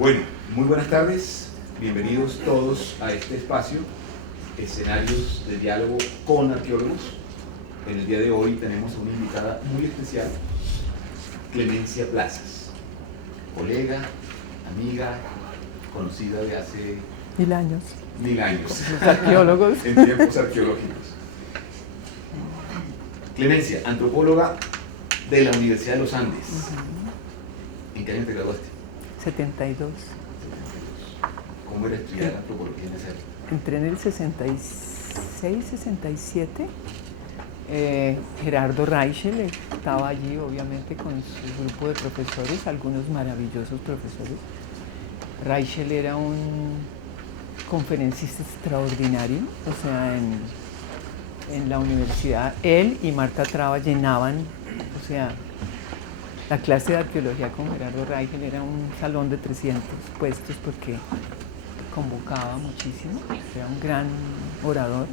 Bueno, muy buenas tardes, bienvenidos todos a este espacio, escenarios de diálogo con arqueólogos. En el día de hoy tenemos a una invitada muy especial, Clemencia Plazas, colega, amiga, conocida de hace 1000 años. 1000 años. Los arqueólogos. En tiempos arqueológicos. Clemencia, antropóloga de la Universidad de los Andes. ¿En qué año te graduaste? 72. ¿Cómo era estudiar antropología en esa época? Entré en el 66, 67. Gerardo Reichel estaba allí, obviamente, con su grupo de profesores, algunos maravillosos profesores. Reichel era un conferencista extraordinario, o sea, en la universidad, él y Marta Traba llenaban, o sea, la clase de arqueología con Gerardo Reichel era un salón de 300 puestos porque convocaba muchísimo, era un gran orador.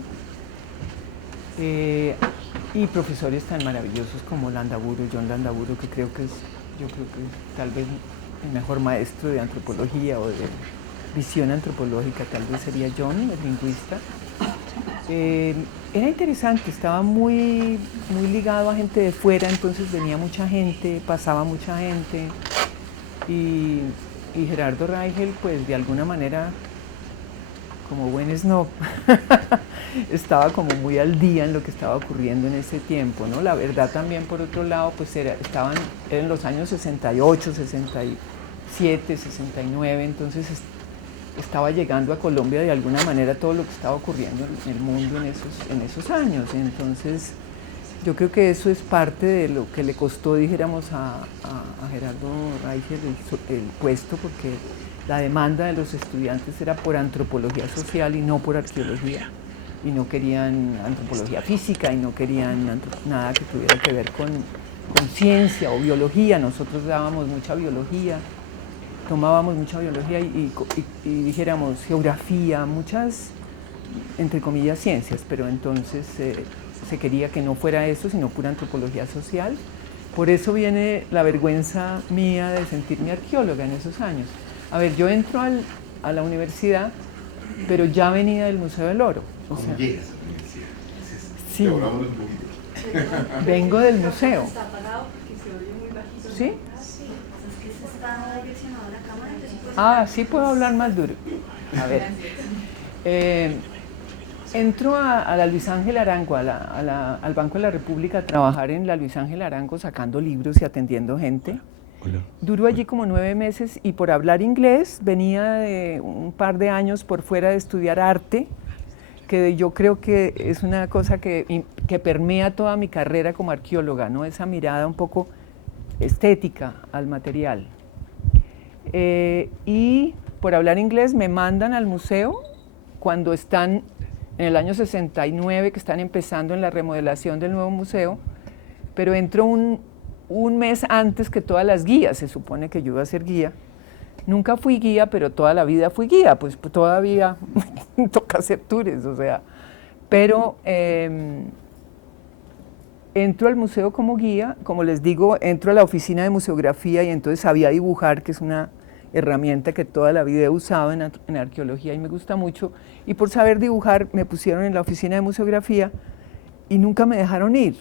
Y profesores tan maravillosos como Landaburu, John Landaburu, que creo que es, yo creo que tal vez el mejor maestro de antropología o de visión antropológica, tal vez sería John, el lingüista. Era interesante, estaba muy ligado a gente de fuera, entonces venía mucha gente, pasaba mucha gente, y Gerardo Reichel, pues de alguna manera, como buen snob, estaba como muy al día en lo que estaba ocurriendo en ese tiempo, ¿no? La verdad también, por otro lado, pues eran los años 68, 67, 69, entonces estaba llegando a Colombia de alguna manera todo lo que estaba ocurriendo en el mundo en esos años. Entonces, yo creo que eso es parte de lo que le costó, dijéramos, a Gerardo Reichel el puesto, porque la demanda de los estudiantes era por antropología social y no por arqueología. Y no querían antropología física y no querían nada que tuviera que ver con ciencia o biología. Nosotros dábamos mucha biología, tomábamos mucha biología y dijéramos geografía, muchas, entre comillas, ciencias, pero entonces se quería que no fuera eso, sino pura antropología social. Por eso viene la vergüenza mía de sentirme arqueóloga en esos años. A ver, yo entro a la universidad, pero ya venía del Museo del Oro. ¿Cómo llegas a la universidad? Sí, Devorámonos un poquito. vengo del museo. Está apagado porque se oye muy bajito. ¿Sí? Sí, es que se está direccionado la cámara, entonces pues... Ah, sí puedo hablar más duro. A ver. Entro a la Luis Ángel Arango, al Banco de la República, a trabajar en la Luis Ángel Arango, sacando libros y atendiendo gente. Hola. Duró allí como 9 meses y por hablar inglés venía de un par de años por fuera de estudiar arte, que yo creo que es una cosa que permea toda mi carrera como arqueóloga, ¿no? Esa mirada un poco estética al material. Y por hablar inglés me mandan al museo cuando están en el año 69, que están empezando en la remodelación del nuevo museo, pero entro un mes antes que todas las guías. Se supone que yo iba a ser guía. Nunca fui guía, pero toda la vida fui guía, pues todavía toca hacer tours, o sea. Pero entro al museo como guía, como les digo, entro a la oficina de museografía y entonces sabía dibujar, que es una herramienta que toda la vida he usado en arqueología y me gusta mucho. Y por saber dibujar me pusieron en la oficina de museografía y nunca me dejaron ir.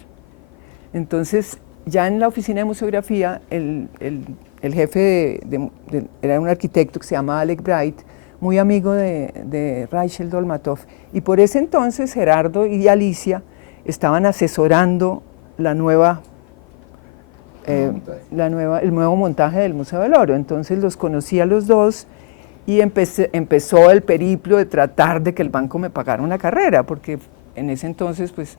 Entonces, ya en la oficina de museografía, el jefe era un arquitecto que se llamaba Alec Bright, muy amigo de Reichel Dolmatov, y por ese entonces Gerardo y Alicia estaban asesorando el nuevo montaje del Museo del Oro. Entonces los conocí a los dos y empezó el periplo de tratar de que el banco me pagara una carrera, porque en ese entonces, pues,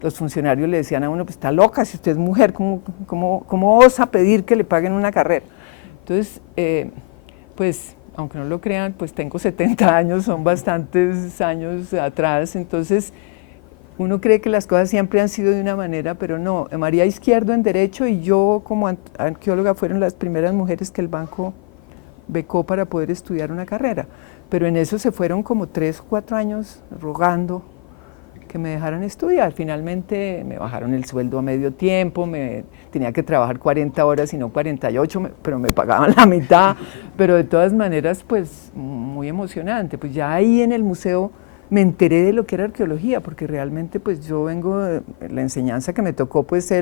los funcionarios le decían a uno, pues está loca, si usted es mujer, ¿cómo osa pedir que le paguen una carrera? Entonces, pues, aunque no lo crean, pues tengo 70 años, son bastantes años atrás, entonces uno cree que las cosas siempre han sido de una manera, pero no. María Izquierdo en Derecho y yo como arqueóloga fueron las primeras mujeres que el banco becó para poder estudiar una carrera, pero en eso se fueron como 3 o 4 años rogando que me dejaran estudiar. Finalmente me bajaron el sueldo a medio tiempo, tenía que trabajar 40 horas y no 48, pero me pagaban la mitad, pero de todas maneras pues muy emocionante. Pues ya ahí en el museo me enteré de lo que era arqueología, porque realmente pues yo vengo, la enseñanza que me tocó pues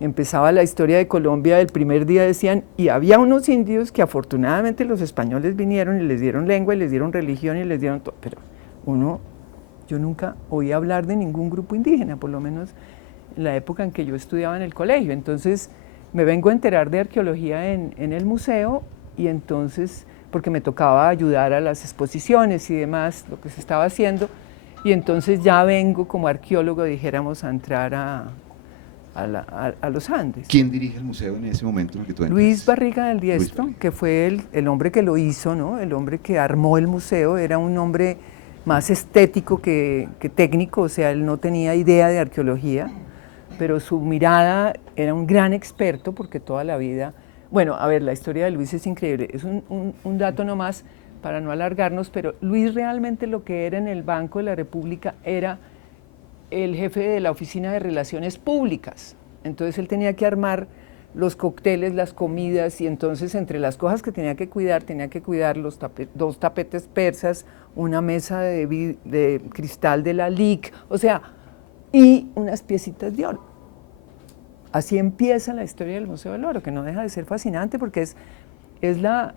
empezaba la historia de Colombia, el primer día decían, y había unos indios que afortunadamente los españoles vinieron y les dieron lengua y les dieron religión y les dieron todo, pero yo nunca oí hablar de ningún grupo indígena, por lo menos en la época en que yo estudiaba en el colegio. Entonces me vengo a enterar de arqueología en el museo, y entonces, porque me tocaba ayudar a las exposiciones y demás, lo que se estaba haciendo, y entonces ya vengo como arqueólogo, dijéramos, a entrar a los Andes. ¿Quién dirige el museo en ese momento en el que tú entras? Luis Barriga del Diestro, que fue el hombre que lo hizo, ¿no? El hombre que armó el museo. Era un hombre más estético que técnico, o sea, él no tenía idea de arqueología, pero su mirada, era un gran experto, porque toda la vida... Bueno, a ver, la historia de Luis es increíble, es un dato nomás para no alargarnos, pero Luis realmente lo que era en el Banco de la República era el jefe de la Oficina de Relaciones Públicas. Entonces él tenía que armar los cócteles, las comidas, y entonces entre las cosas que tenía que cuidar los dos tapetes persas, una mesa de cristal de la LIC, o sea, y unas piecitas de oro. Así empieza la historia del Museo del Oro, que no deja de ser fascinante, porque es la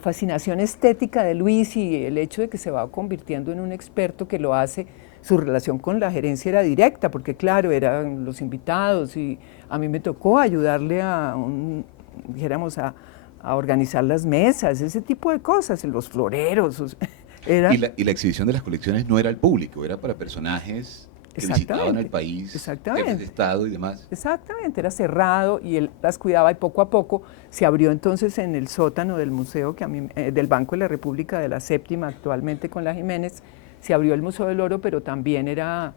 fascinación estética de Luis, y el hecho de que se va convirtiendo en un experto que lo hace. Su relación con la gerencia era directa, porque claro, eran los invitados, y a mí me tocó ayudarle a organizar las mesas, ese tipo de cosas, los floreros. Y la exhibición de las colecciones no era al público, era para personajes que visitaban el país, jefes de Estado y demás. Exactamente, era cerrado y él las cuidaba, y poco a poco se abrió entonces en el sótano del museo, del Banco de la República, de la Séptima, actualmente con la Jiménez, se abrió el Museo del Oro, pero también era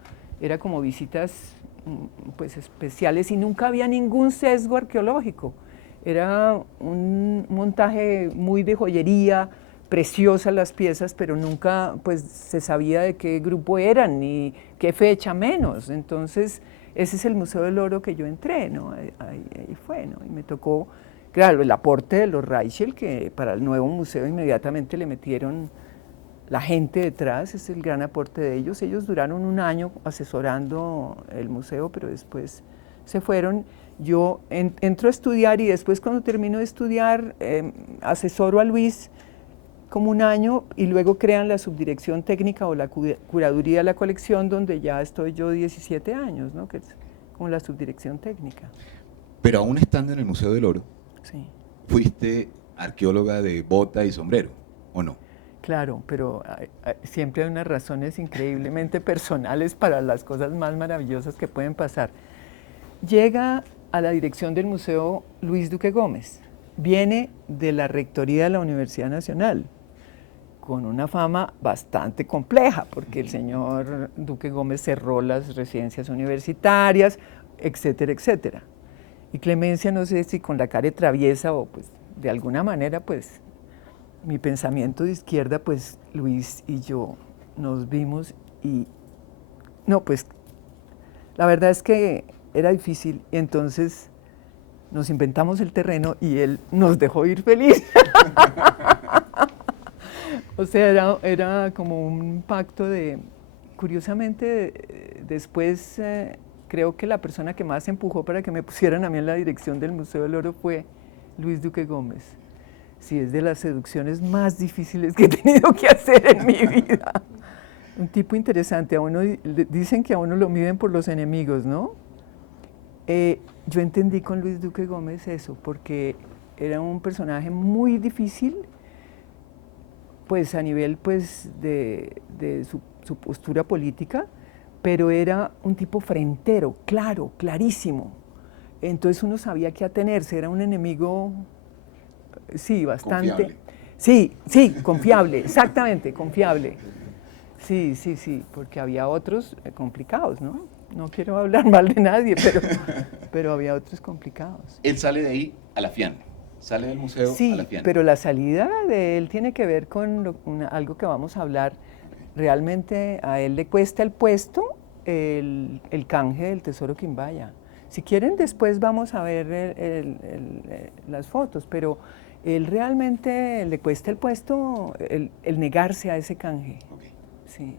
como visitas pues especiales, y nunca había ningún sesgo arqueológico. Era un montaje muy de joyería, preciosas las piezas, pero nunca pues se sabía de qué grupo eran ni qué fecha menos. Entonces ese es el Museo del Oro que yo entré, ¿no? Ahí fue, ¿no? Y me tocó, claro, el aporte de los Reichel, que para el nuevo museo inmediatamente le metieron la gente detrás, es el gran aporte de ellos. Ellos duraron un año asesorando el museo, pero después se fueron. Yo entro a estudiar, y después, cuando termino de estudiar, asesoro a Luis como un año, y luego crean la subdirección técnica o la curaduría de la colección, donde ya estoy yo 17 años, ¿no? Que es como la subdirección técnica. Pero aún estando en el Museo del Oro, sí, fuiste arqueóloga de bota y sombrero, ¿o no? Claro, pero siempre hay unas razones increíblemente personales para las cosas más maravillosas que pueden pasar. Llega a la dirección del museo Luis Duque Gómez, viene de la rectoría de la Universidad Nacional, con una fama bastante compleja, porque el señor Duque Gómez cerró las residencias universitarias, etcétera, etcétera. Y Clemencia, no sé si con la cara traviesa o pues de alguna manera, pues mi pensamiento de izquierda, pues Luis y yo nos vimos, y no, pues la verdad es que era difícil, y entonces nos inventamos el terreno y él nos dejó ir feliz. O sea, era como un pacto de... Curiosamente, después creo que la persona que más empujó para que me pusieran a mí en la dirección del Museo del Oro fue Luis Duque Gómez. Sí, es de las seducciones más difíciles que he tenido que hacer en mi vida. Un tipo interesante. Dicen que a uno lo miden por los enemigos, ¿no? Yo entendí con Luis Duque Gómez eso, porque era un personaje muy difícil, pues a nivel pues de su postura política, pero era un tipo frentero, claro, clarísimo. Entonces uno sabía qué atenerse, era un enemigo, sí, bastante... Confiable. Sí, confiable, exactamente, confiable. Sí, porque había otros complicados, ¿no? No quiero hablar mal de nadie, pero había otros complicados. Él sale de ahí a la FIAN, sale del museo a la FIAN. Pero la salida de él tiene que ver con algo que vamos a hablar. realmente a él le cuesta el puesto el canje del Tesoro Quimbaya. Si quieren, después vamos a ver las fotos, pero él realmente le cuesta el puesto el negarse a ese canje. Okay. Sí.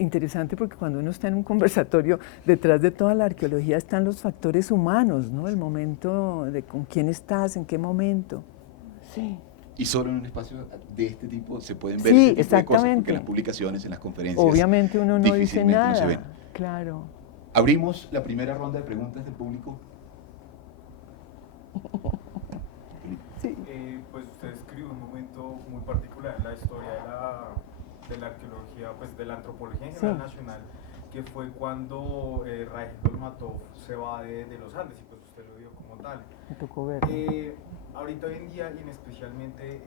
Interesante porque cuando uno está en un conversatorio, detrás de toda la arqueología están los factores humanos, ¿no? El momento de con quién estás, en qué momento. Sí. Y solo en un espacio de este tipo se pueden ver Sí, ese tipo de cosas, porque exactamente. en las publicaciones, en las conferencias, Obviamente uno no dice difícilmente no se ven. nada. Claro. Abrimos la primera ronda de preguntas del público. Sí. Pues usted escribió un momento muy particular en la historia de la arqueología, pues de la antropología en general Sí. nacional, que fue cuando Raíl Dolmatov se va de los Andes, y pues usted lo vio como tal. Me tocó ver. Ahorita hoy en día, y especialmente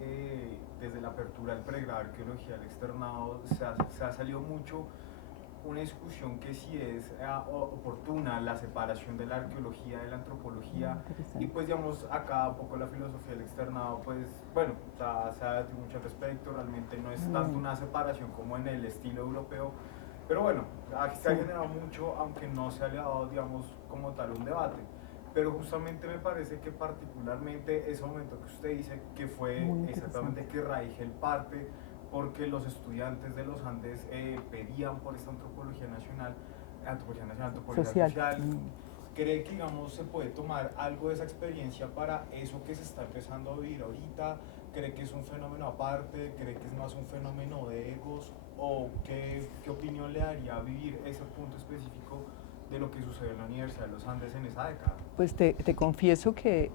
desde la apertura del pregrado de arqueología al externado, se ha salido mucho una discusión que si es oportuna la separación de la arqueología de la antropología, y pues digamos acá un poco la filosofía del externado, pues bueno, se ha debatido mucho al respecto, realmente no es tanto una separación como en el estilo europeo, pero bueno, aquí se ha generado mucho, aunque no se ha dado, digamos, como tal un debate. Pero justamente me parece que particularmente ese momento que usted dice que fue exactamente que Raigel parte porque los estudiantes de los Andes pedían por esta antropología nacional, antropología social. ¿Cree que, digamos, se puede tomar algo de esa experiencia para eso que se está empezando a vivir ahorita? ¿Cree que es un fenómeno aparte? ¿Cree que es más un fenómeno de egos? ¿O qué opinión le daría a vivir ese punto específico de lo que sucedió en la Universidad de los Andes en esa década? Pues te confieso que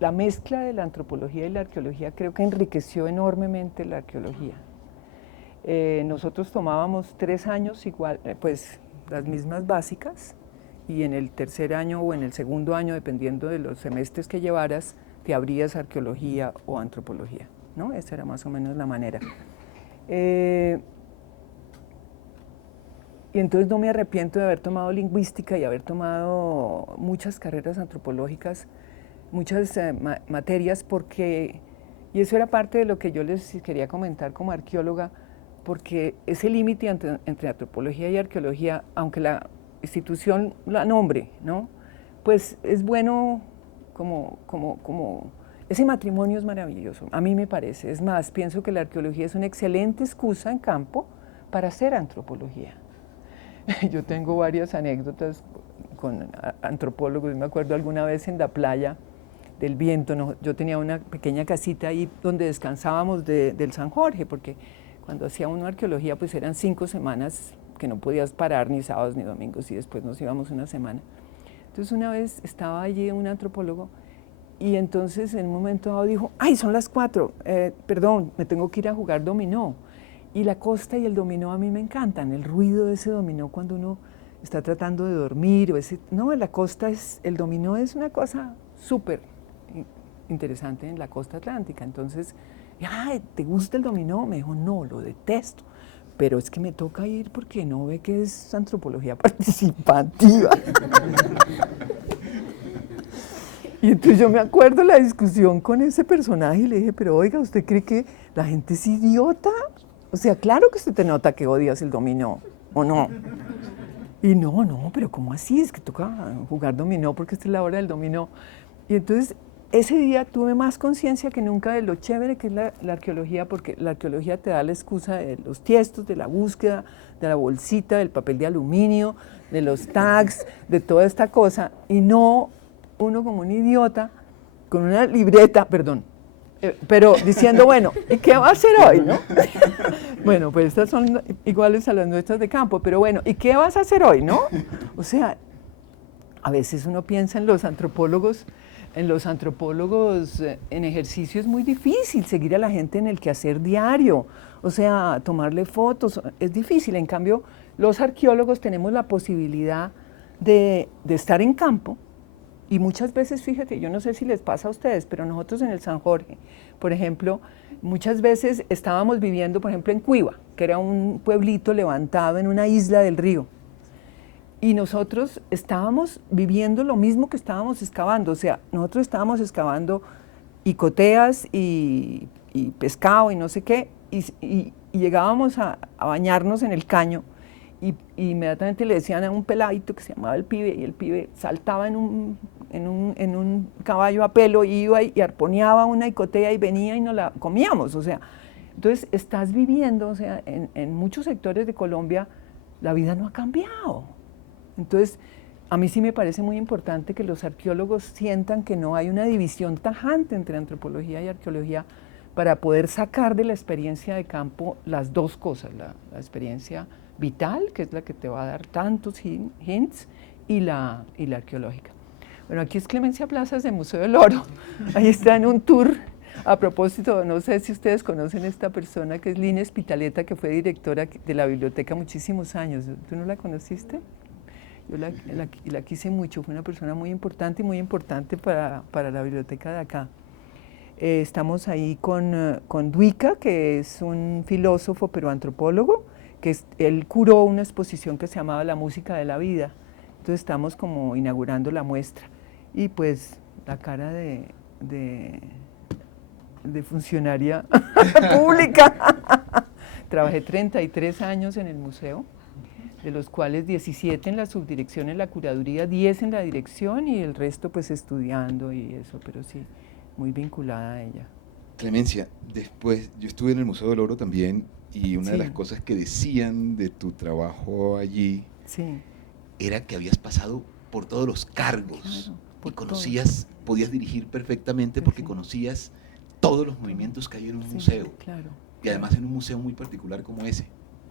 la mezcla de la antropología y la arqueología creo que enriqueció enormemente la arqueología. Nosotros tomábamos 3 años igual, pues las mismas básicas, y en el tercer año o en el segundo año, dependiendo de los semestres que llevaras, te abrías arqueología o antropología, ¿no? Esa era más o menos la manera. Y entonces no me arrepiento de haber tomado lingüística y haber tomado muchas carreras antropológicas, muchas materias, porque, y eso era parte de lo que yo les quería comentar como arqueóloga, porque ese límite entre antropología y arqueología, aunque la institución la nombre, ¿no? Pues es bueno ese matrimonio es maravilloso, a mí me parece. Es más, pienso que la arqueología es una excelente excusa en campo para hacer antropología. Yo tengo varias anécdotas con antropólogos. Me acuerdo alguna vez en la playa del Viento, yo tenía una pequeña casita ahí donde descansábamos del San Jorge, porque cuando hacía uno arqueología pues eran 5 semanas que no podías parar ni sábados ni domingos, y después nos íbamos una semana. Entonces una vez estaba allí un antropólogo y entonces en un momento dado dijo: ¡ay, son las 4! Perdón, me tengo que ir a jugar dominó. Y la costa y el dominó a mí me encantan, el ruido de ese dominó cuando uno está tratando de dormir, no, la costa el dominó es una cosa súper interesante en la costa atlántica. Entonces, ¡ay, te gusta el dominó! Me dijo: no, lo detesto, pero es que me toca ir porque no ve que es antropología participativa. Y entonces yo me acuerdo la discusión con ese personaje y le dije: pero oiga, ¿usted cree que la gente es idiota? O sea, claro que usted te nota que odias el dominó, ¿o no? Y no, pero ¿cómo así? Es que toca jugar dominó porque esta es la hora del dominó. Y entonces ese día tuve más conciencia que nunca de lo chévere que es la arqueología, porque la arqueología te da la excusa de los tiestos, de la búsqueda, de la bolsita, del papel de aluminio, de los tags, de toda esta cosa, y no uno como un idiota con una libreta, pero diciendo: bueno, ¿y qué va a hacer hoy, no? Bueno, pues estas son iguales a las nuestras de campo, pero bueno, ¿y qué vas a hacer hoy, no? O sea, a veces uno piensa en los antropólogos en ejercicio. Es muy difícil seguir a la gente en el quehacer diario, o sea, tomarle fotos, es difícil. En cambio, los arqueólogos tenemos la posibilidad de estar en campo. Y muchas veces, fíjate, yo no sé si les pasa a ustedes, pero nosotros en el San Jorge, por ejemplo, muchas veces estábamos viviendo, por ejemplo, en Cuiva, que era un pueblito levantado en una isla del río. Y nosotros estábamos viviendo lo mismo que estábamos excavando. O sea, nosotros estábamos excavando icoteas y y pescado y no sé qué, y llegábamos a bañarnos en el caño, y inmediatamente le decían a un peladito que se llamaba el pibe, y el pibe saltaba en un caballo a pelo, y iba y arponeaba una icotea y venía y nos la comíamos, o sea, entonces estás viviendo, o sea, en muchos sectores de Colombia la vida no ha cambiado. Entonces, a mí sí me parece muy importante que los arqueólogos sientan que no hay una división tajante entre antropología y arqueología para poder sacar de la experiencia de campo las dos cosas, la experiencia vital, que es la que te va a dar tantos hints, y la arqueológica. Bueno, aquí es Clemencia Plazas de Museo del Oro, ahí está en un tour. A propósito, no sé si ustedes conocen esta persona que es Lina Espitaleta, que fue directora de la biblioteca muchísimos años. ¿Tú no la conociste? Yo la quise mucho, fue una persona muy importante y muy importante para la biblioteca de acá. Estamos ahí con Duica, que es un filósofo pero antropólogo, que él curó una exposición que se llamaba La música de la vida. Entonces estamos como inaugurando la muestra. Y pues la cara de funcionaria pública. Trabajé 33 años en el museo, de los cuales 17 en la subdirección, en la curaduría, 10 en la dirección y el resto pues estudiando y eso, pero sí, muy vinculada a ella. Clemencia, después yo estuve en el Museo del Oro también, y una de las cosas que decían de tu trabajo allí era que habías pasado por todos los cargos, y conocías, podías dirigir perfectamente porque conocías todos los movimientos que hay en un museo, y además en un museo muy particular como ese.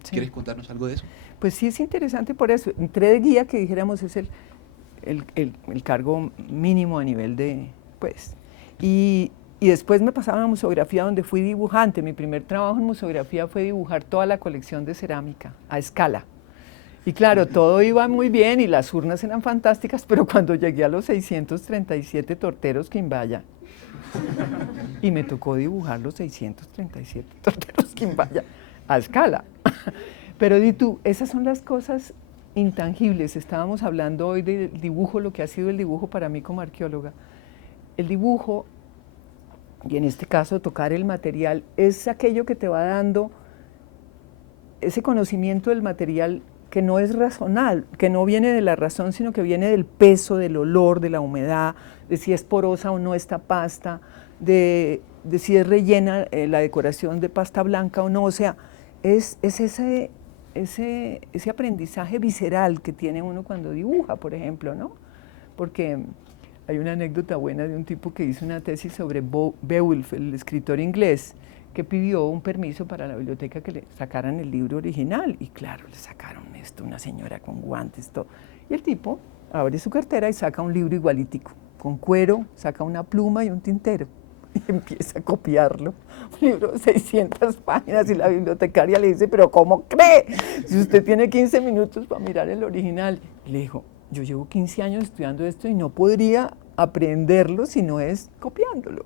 ¿Quieres contarnos algo de eso? Pues sí, es interesante por eso. Entré de guía, que dijéramos es el cargo mínimo a nivel de, pues, y después me pasaba a museografía, donde fui dibujante. Mi primer trabajo en museografía fue dibujar toda la colección de cerámica a escala. Y claro, todo iba muy bien y las urnas eran fantásticas, pero cuando llegué a los 637 torteros Quimbaya, y me tocó dibujar los 637 torteros Quimbaya a escala. Pero di tú, esas son las cosas intangibles. Estábamos hablando hoy del dibujo, lo que ha sido el dibujo para mí como arqueóloga. El dibujo, y en este caso tocar el material, es aquello que te va dando ese conocimiento del material que no es razonal, que no viene de la razón, sino que viene del peso, del olor, de la humedad, de si es porosa o no esta pasta, de si es rellena la decoración de pasta blanca o no. O sea, es ese aprendizaje visceral que tiene uno cuando dibuja, por ejemplo, ¿no? Porque hay una anécdota buena de un tipo que hizo una tesis sobre Beowulf, el escritor inglés, que pidió un permiso para la biblioteca que le sacaran el libro original, y claro, le sacaron esto, una señora con guantes, todo. Y el tipo abre su cartera y saca un libro igualítico, con cuero, saca una pluma y un tintero, y empieza a copiarlo. Un libro de 600 páginas, y la bibliotecaria le dice, pero ¿cómo cree? Si usted tiene 15 minutos para mirar el original. Y le dijo, yo llevo 15 años estudiando esto y no podría aprenderlo si no es copiándolo.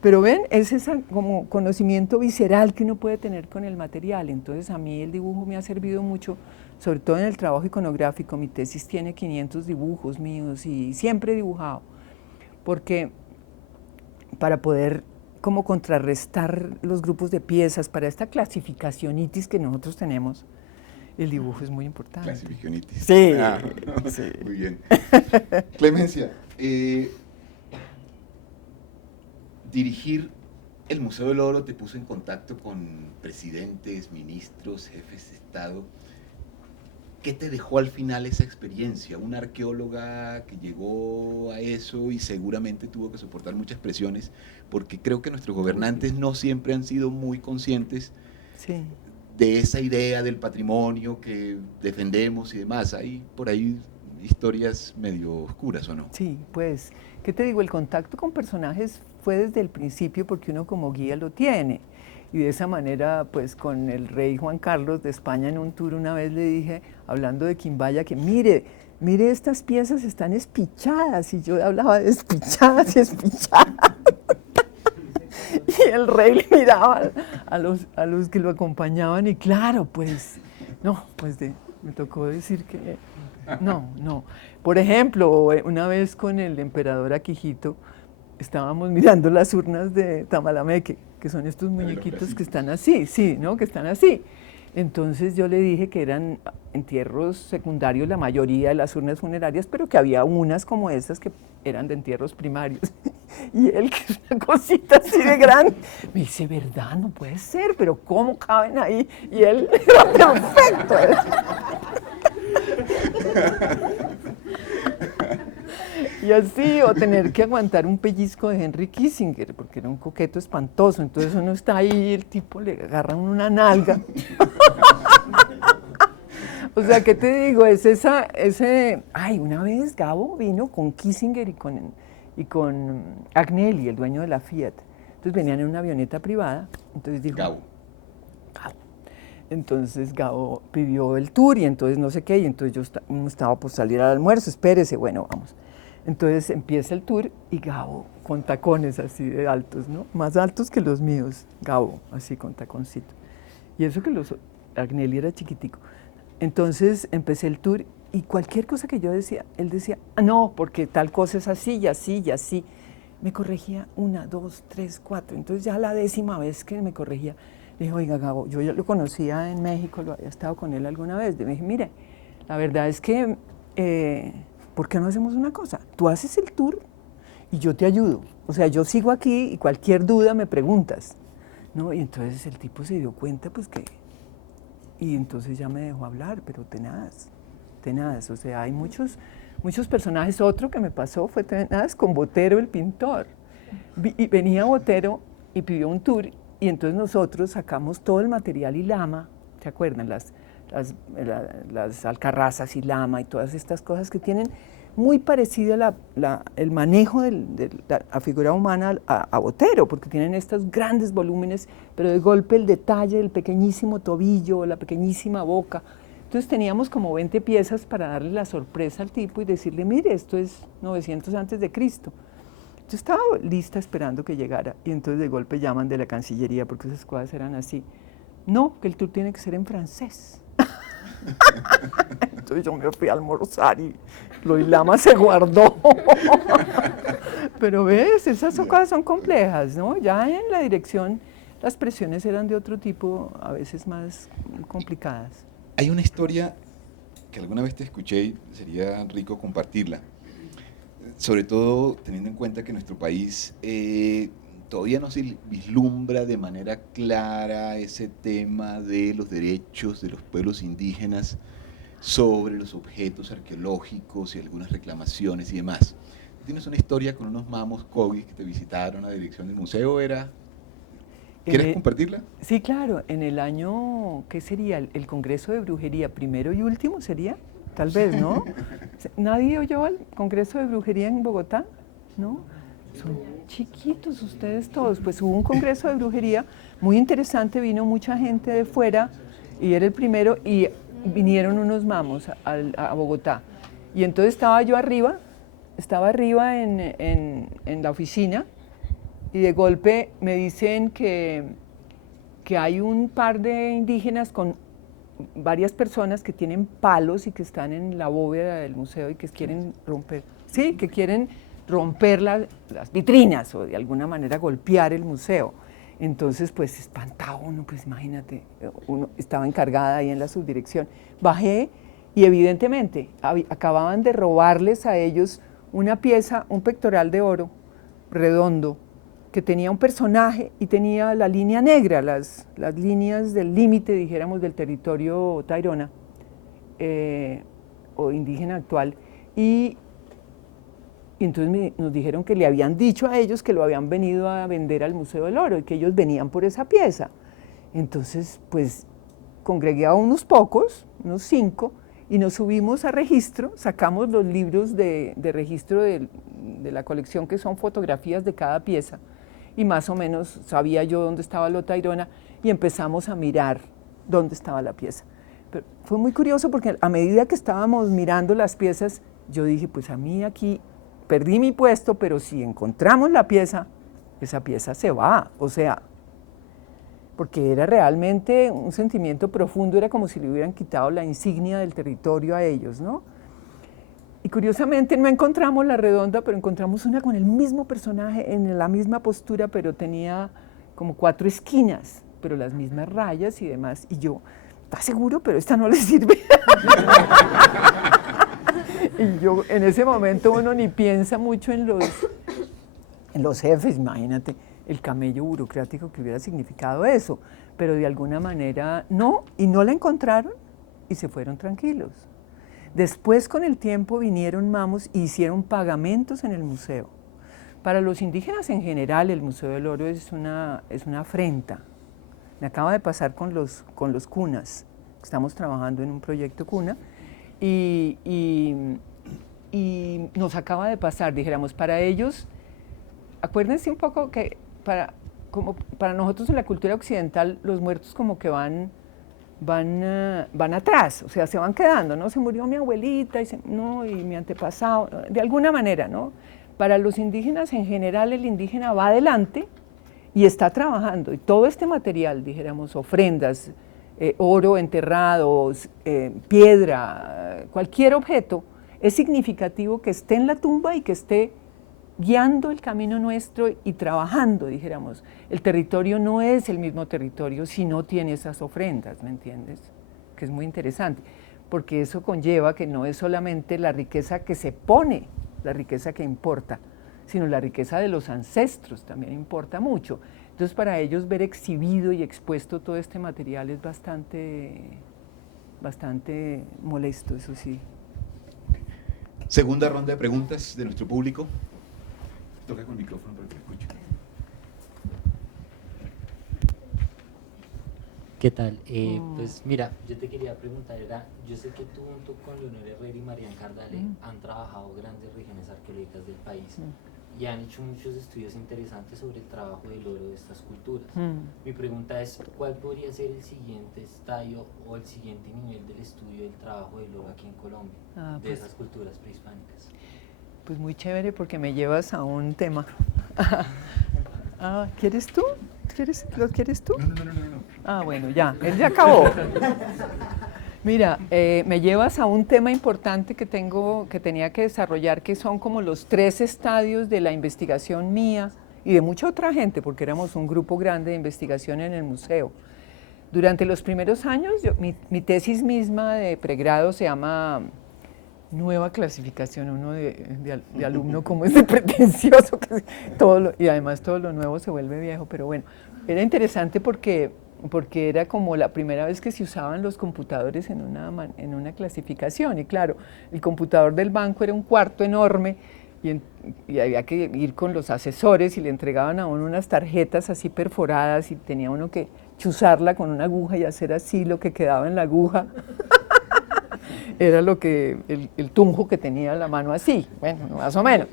Pero ven, es ese como conocimiento visceral que uno puede tener con el material. Entonces a mí el dibujo me ha servido mucho, sobre todo en el trabajo iconográfico. Mi tesis tiene 500 dibujos míos y siempre he dibujado, porque para poder como contrarrestar los grupos de piezas, para esta clasificacionitis que nosotros tenemos, el dibujo es muy importante. Clasificacionitis. Sí, sí. Muy bien. Clemencia, dirigir el Museo del Oro te puso en contacto con presidentes, ministros, jefes de Estado. ¿Qué te dejó al final esa experiencia? Una arqueóloga que llegó a eso y seguramente tuvo que soportar muchas presiones, porque creo que nuestros gobernantes no siempre han sido muy conscientes de esa idea del patrimonio que defendemos y demás. Hay por ahí historias medio oscuras, ¿o no? Sí, pues, ¿qué te digo? El contacto con personajes fue desde el principio, porque uno como guía lo tiene. Y de esa manera, pues con el rey Juan Carlos de España en un tour una vez le dije, hablando de Quimbaya, que mire estas piezas están espichadas, y yo hablaba de espichadas y espichadas. Y el rey le miraba a los que lo acompañaban y claro, pues, no, pues me tocó decir que no. Por ejemplo, una vez con el emperador Akihito, estábamos mirando las urnas de Tamalameque, que son estos los muñequitos que bracitos. están así, sí, ¿no? Que están así. Entonces yo le dije que eran entierros secundarios la mayoría de las urnas funerarias, pero que había unas como esas que eran de entierros primarios. Y él, que es una cosita así de grande, me dice, ¿verdad? No puede ser, pero ¿cómo caben ahí? Y él, era perfecto. Y así, o tener que aguantar un pellizco de Henry Kissinger, porque era un coqueto espantoso. Entonces uno está ahí y el tipo le agarra una nalga. O sea, ¿qué te digo? Es Ay, una vez Gabo vino con Kissinger y con Agnelli, el dueño de la Fiat. Entonces venían en una avioneta privada. Entonces dijo... Gabo. Entonces Gabo pidió el tour y entonces no sé qué, y entonces yo estaba por salir al almuerzo, espérese, bueno, vamos. Entonces empieza el tour y Gabo con tacones así de altos, ¿no? Más altos que los míos, Gabo, así con taconcito. Y eso que Agnelli era chiquitico. Entonces empecé el tour y cualquier cosa que yo decía, él decía, no, porque tal cosa es así y así y así. Me corregía 1, 2, 3, 4. Entonces ya la 10ª vez que me corregía, le dije, oiga, Gabo, yo ya lo conocía en México, lo había estado con él alguna vez. Le dije, mire, la verdad es que, ¿por qué no hacemos una cosa? Tú haces el tour y yo te ayudo. O sea, yo sigo aquí y cualquier duda me preguntas, ¿no? Y entonces el tipo se dio cuenta, pues que... Y entonces ya me dejó hablar, pero tenaz, tenaz. O sea, hay muchos personajes. Otro que me pasó fue tenaz con Botero, el pintor. Y venía Botero y pidió un tour. Y entonces nosotros sacamos todo el material y lama, ¿se acuerdan? Las alcarrazas y lama y todas estas cosas que tienen muy parecido el manejo de la figura humana a Botero, porque tienen estos grandes volúmenes, pero de golpe el detalle del pequeñísimo tobillo, la pequeñísima boca. Entonces teníamos como 20 piezas para darle la sorpresa al tipo y decirle, mire, esto es 900 antes de Cristo. Yo estaba lista esperando que llegara y entonces de golpe llaman de la Cancillería porque esas cosas eran así. No, que el tour tiene que ser en francés. Entonces yo me fui a almorzar y Loilama se guardó. Pero ves, esas cosas son complejas, ¿no? Ya en la dirección las presiones eran de otro tipo, a veces más complicadas. Hay una historia que alguna vez te escuché y sería rico compartirla. Sobre todo teniendo en cuenta que nuestro país todavía no se vislumbra de manera clara ese tema de los derechos de los pueblos indígenas sobre los objetos arqueológicos y algunas reclamaciones y demás. Tienes una historia con unos mamos cogis que te visitaron a la dirección del museo, ¿quieres compartirla? Sí, claro, en el año, ¿qué sería? El Congreso de Brujería, primero y último sería, tal vez, ¿no? ¿Nadie oyó al Congreso de Brujería en Bogotá? ¿No? Son chiquitos ustedes todos. Pues hubo un Congreso de Brujería muy interesante, vino mucha gente de fuera y era el primero y vinieron unos mamos a Bogotá. Y entonces estaba arriba en la oficina y de golpe me dicen que hay un par de indígenas con varias personas que tienen palos y que están en la bóveda del museo y que quieren romper, sí, que quieren romper las vitrinas o de alguna manera golpear el museo. Entonces, pues espantado uno, pues imagínate, uno estaba encargada ahí en la subdirección. Bajé y evidentemente acababan de robarles a ellos una pieza, un pectoral de oro redondo, que tenía un personaje y tenía la línea negra, las líneas del límite, dijéramos, del territorio tairona o indígena actual. Y entonces nos dijeron que le habían dicho a ellos que lo habían venido a vender al Museo del Oro y que ellos venían por esa pieza. Entonces, pues, congregué a unos pocos, unos 5, y nos subimos a registro, sacamos los libros de registro de la colección, que son fotografías de cada pieza, y más o menos sabía yo dónde estaba lo tairona, y empezamos a mirar dónde estaba la pieza. Pero fue muy curioso porque a medida que estábamos mirando las piezas, yo dije, pues a mí aquí perdí mi puesto, pero si encontramos la pieza, esa pieza se va, o sea, porque era realmente un sentimiento profundo, era como si le hubieran quitado la insignia del territorio a ellos, ¿no? Y curiosamente no encontramos la redonda, pero encontramos una con el mismo personaje, en la misma postura, pero tenía como 4 esquinas, pero las mismas rayas y demás. Y yo, ¿estás seguro? Pero esta no le sirve. Y yo, en ese momento uno ni piensa mucho en los jefes, imagínate, el camello burocrático que hubiera significado eso, pero de alguna manera no, y no la encontraron y se fueron tranquilos. Después, con el tiempo, vinieron mamos e hicieron pagamentos en el museo. Para los indígenas en general, el Museo del Oro es una afrenta. Me acaba de pasar con los cunas. Estamos trabajando en un proyecto cuna y nos acaba de pasar, dijéramos, para ellos, acuérdense un poco que como para nosotros en la cultura occidental los muertos como que van atrás, o sea, se van quedando, ¿no? Se murió mi abuelita y mi antepasado, de alguna manera, ¿no? Para los indígenas en general, el indígena va adelante y está trabajando. Y todo este material, dijéramos, ofrendas, oro enterrado, piedra, cualquier objeto, es significativo que esté en la tumba y que esté guiando el camino nuestro y trabajando, dijéramos. El territorio no es el mismo territorio si no tiene esas ofrendas, ¿me entiendes? Que es muy interesante, porque eso conlleva que no es solamente la riqueza que se pone, la riqueza que importa, sino la riqueza de los ancestros también importa mucho. Entonces, para ellos ver exhibido y expuesto todo este material es bastante molesto, eso sí. Segunda ronda de preguntas de nuestro público. Toca con el micrófono para que lo escuche. ¿Qué tal? Pues mira, yo te quería preguntar, yo sé que tú junto con Leonor Herrera y Marian Cardale han trabajado grandes regiones arqueológicas del país y han hecho muchos estudios interesantes sobre el trabajo del oro de estas culturas. Mi pregunta es, ¿cuál podría ser el siguiente estadio o el siguiente nivel del estudio del trabajo del oro aquí en Colombia, de esas culturas prehispánicas? Pues muy chévere porque me llevas a un tema. ¿Quieres tú? ¿Lo quieres tú? No. Bueno, ya, él ya acabó. Mira, me llevas a un tema importante que tenía que desarrollar, que son como los 3 estadios de la investigación mía y de mucha otra gente, porque éramos un grupo grande de investigación en el museo. Durante los primeros años, mi tesis misma de pregrado se llama Nueva clasificación, uno de alumno como es de pretencioso, que y además todo lo nuevo se vuelve viejo, pero bueno, era interesante porque era como la primera vez que se usaban los computadores en una clasificación, y claro, el computador del banco era un cuarto enorme, y había que ir con los asesores y le entregaban a uno unas tarjetas así perforadas y tenía uno que chuzarla con una aguja y hacer así lo que quedaba en la aguja. Era lo que, el tunjo que tenía la mano así, bueno, más o menos.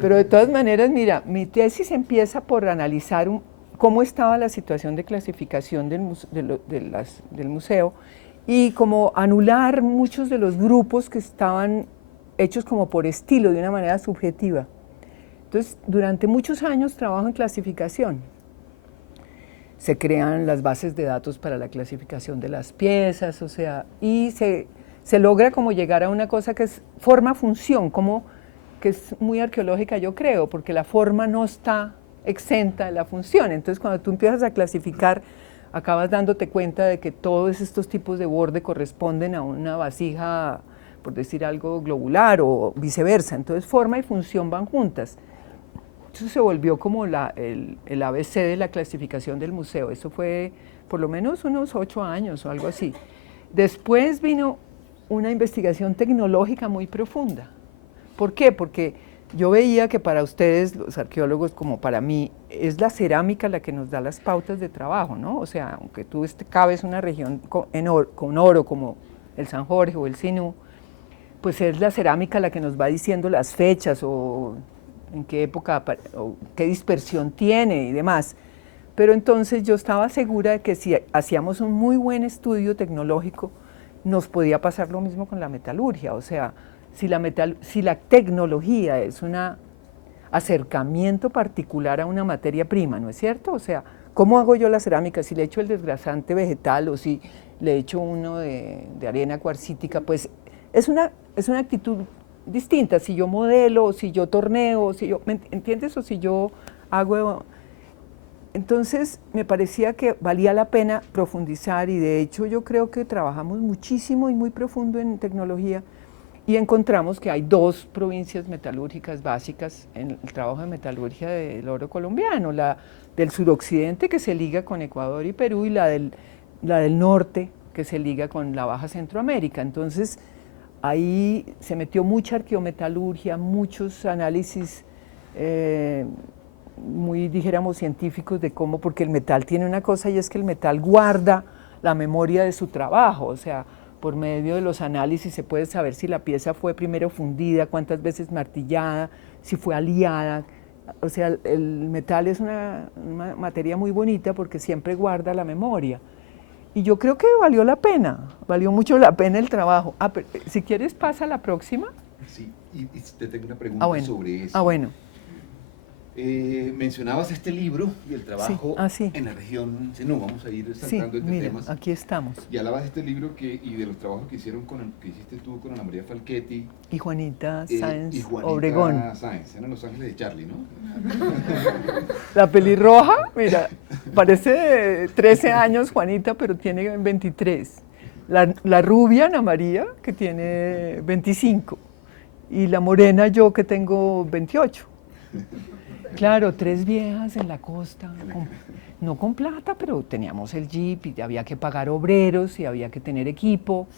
Pero de todas maneras, mira, mi tesis empieza por analizar cómo estaba la situación de clasificación del museo y como anular muchos de los grupos que estaban hechos como por estilo, de una manera subjetiva. Entonces, durante muchos años trabajo en clasificación. Se crean las bases de datos para la clasificación de las piezas, o sea, y se logra como llegar a una cosa que es forma-función, que es muy arqueológica, yo creo, porque la forma no está exenta de la función. Entonces, cuando tú empiezas a clasificar, acabas dándote cuenta de que todos estos tipos de borde corresponden a una vasija, por decir algo, globular o viceversa. Entonces, forma y función van juntas. Eso se volvió como el ABC de la clasificación del museo. Eso fue por lo menos unos 8 años o algo así. Después vino una investigación tecnológica muy profunda. ¿Por qué? Porque yo veía que para ustedes, los arqueólogos, como para mí, es la cerámica la que nos da las pautas de trabajo, ¿no? O sea, aunque tú cabes una región con oro, como el San Jorge o el Sinú, pues es la cerámica la que nos va diciendo las fechas o en qué época, o qué dispersión tiene y demás. Pero entonces yo estaba segura de que si hacíamos un muy buen estudio tecnológico, nos podía pasar lo mismo con la metalurgia. O sea, si la tecnología es un acercamiento particular a una materia prima, ¿no es cierto? O sea, ¿cómo hago yo la cerámica? Si le echo el desgrasante vegetal o si le echo uno de arena cuarcítica, pues es una actitud distinta. Si yo modelo, si yo torneo, ¿me entiendes? O si yo hago entonces me parecía que valía la pena profundizar y de hecho yo creo que trabajamos muchísimo y muy profundo en tecnología y encontramos que hay dos provincias metalúrgicas básicas en el trabajo de metalurgia del oro colombiano, la del suroccidente que se liga con Ecuador y Perú y la del norte que se liga con la Baja Centroamérica. Entonces ahí se metió mucha arqueometalurgia, muchos análisis muy, dijéramos, científicos de cómo, porque el metal tiene una cosa y es que el metal guarda la memoria de su trabajo, o sea, por medio de los análisis se puede saber si la pieza fue primero fundida, cuántas veces martillada, si fue aliada, o sea, el metal es una materia muy bonita porque siempre guarda la memoria. Y yo creo que valió mucho la pena el trabajo. Pero, si quieres pasa a la próxima. Sí, y te tengo una pregunta sobre eso. Bueno. Mencionabas este libro y el trabajo sí. en la región Zenú. Vamos a ir saltando temas. Aquí estamos. Y hablabas de este libro y de los trabajos que hiciste tú con Ana María Falchetti. Y Juanita Sáenz y Juanita Obregón. Sáenz, eran Los Ángeles de Charlie, ¿no? La pelirroja, mira, parece de 13 años Juanita, pero tiene 23. La rubia, Ana María, que tiene 25. Y la morena, yo, que tengo 28. Claro, 3 viejas en la costa, no con plata, pero teníamos el jeep y había que pagar obreros y había que tener equipo.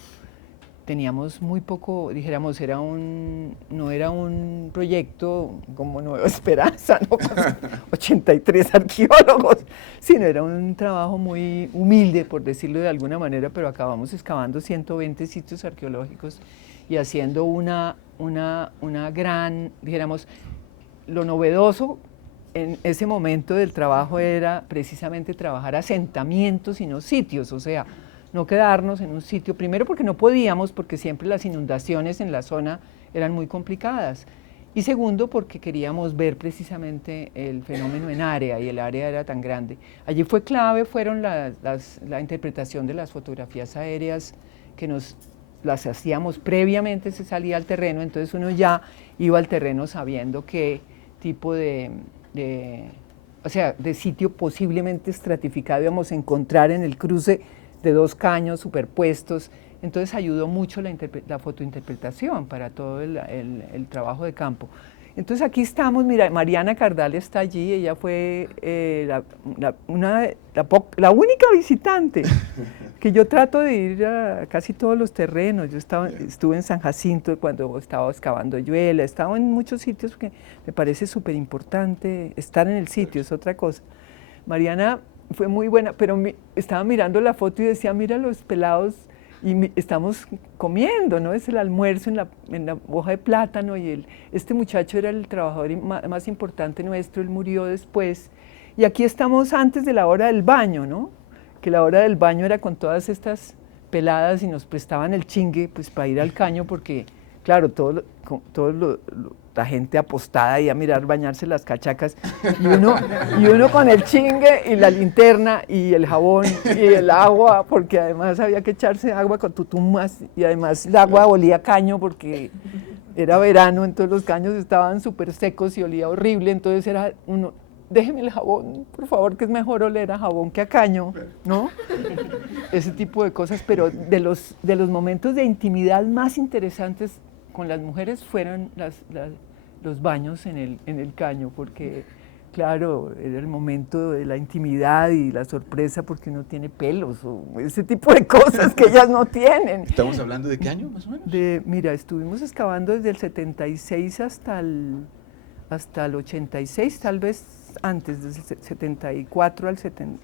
Teníamos muy poco, dijéramos, no era un proyecto como Nueva Esperanza, ¿no? 83 arqueólogos, sino era un trabajo muy humilde, por decirlo de alguna manera, pero acabamos excavando 120 sitios arqueológicos y haciendo una gran, dijéramos, lo novedoso en ese momento del trabajo era precisamente trabajar asentamientos y no sitios, o sea, no quedarnos en un sitio, primero porque no podíamos, porque siempre las inundaciones en la zona eran muy complicadas, y segundo porque queríamos ver precisamente el fenómeno en área, y el área era tan grande. Allí fue clave, fueron la interpretación de las fotografías aéreas que las hacíamos previamente, se salía al terreno, entonces uno ya iba al terreno sabiendo qué tipo de sitio posiblemente estratificado íbamos a encontrar en el cruce de 2 caños superpuestos. Entonces ayudó mucho la fotointerpretación para todo el trabajo de campo. Entonces aquí estamos, mira, Mariana Cardal está allí, ella fue la única visitante, que yo trato de ir a casi todos los terrenos. Yo estuve en San Jacinto cuando estaba excavando Yuela, he estado en muchos sitios porque me parece súper importante estar en el sitio, es otra cosa. Mariana fue muy buena, pero estaba mirando la foto y decía, mira los pelados, y estamos comiendo, ¿no? Es el almuerzo en la hoja de plátano y este muchacho era el trabajador más importante nuestro, él murió después. Y aquí estamos antes de la hora del baño, ¿no? Que la hora del baño era con todas estas peladas y nos prestaban el chingue pues para ir al caño porque, claro, la gente apostada ahí a mirar bañarse las cachacas y uno con el chingue y la linterna y el jabón y el agua, porque además había que echarse agua con tutumas y además el agua olía a caño porque era verano, entonces los caños estaban súper secos y olía horrible, entonces era uno, déjeme el jabón, por favor, que es mejor oler a jabón que a caño, ¿no? Ese tipo de cosas, pero de los momentos de intimidad más interesantes con las mujeres fueron los baños en el caño, porque claro, era el momento de la intimidad y la sorpresa porque uno tiene pelos o ese tipo de cosas que ellas no tienen. ¿Estamos hablando de qué año más o menos? Mira, estuvimos excavando desde el 76 hasta el 86, tal vez antes, desde el 74 al 70,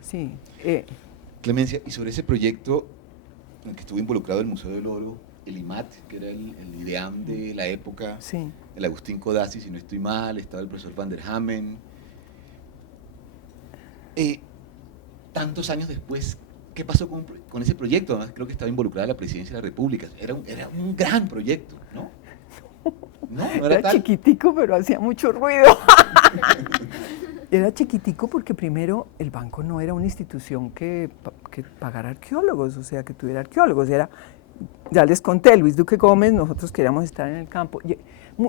sí. Clemencia, y sobre ese proyecto en el que estuvo involucrado el Museo del Oro, el IMAT, que era el IDEAM de la época, sí. El Agustín Codazzi, si no estoy mal, estaba el profesor Van der Hamen. Tantos años después, ¿qué pasó con ese proyecto? Además, creo que estaba involucrada la Presidencia de la República. Era un gran proyecto, ¿no? No era chiquitico, pero hacía mucho ruido. Era chiquitico porque primero el banco no era una institución que pagara arqueólogos, o sea, que tuviera arqueólogos. Ya les conté, Luis Duque Gómez, nosotros queríamos estar en el campo.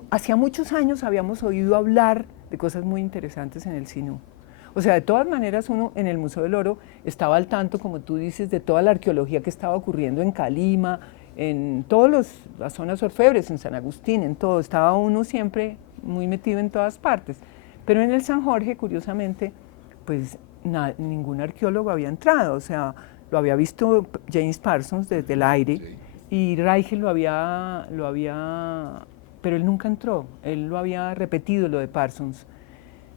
Hacía muchos años habíamos oído hablar de cosas muy interesantes en el Zinú. O sea, de todas maneras uno en el Museo del Oro estaba al tanto, como tú dices, de toda la arqueología que estaba ocurriendo en Calima, en todas las zonas orfebres, en San Agustín, en todo. Estaba uno siempre muy metido en todas partes. Pero en el San Jorge, curiosamente, pues ningún arqueólogo había entrado. O sea, lo había visto James Parsons desde el aire, Sí. y Reichel pero él nunca entró. Él lo había repetido, lo de Parsons.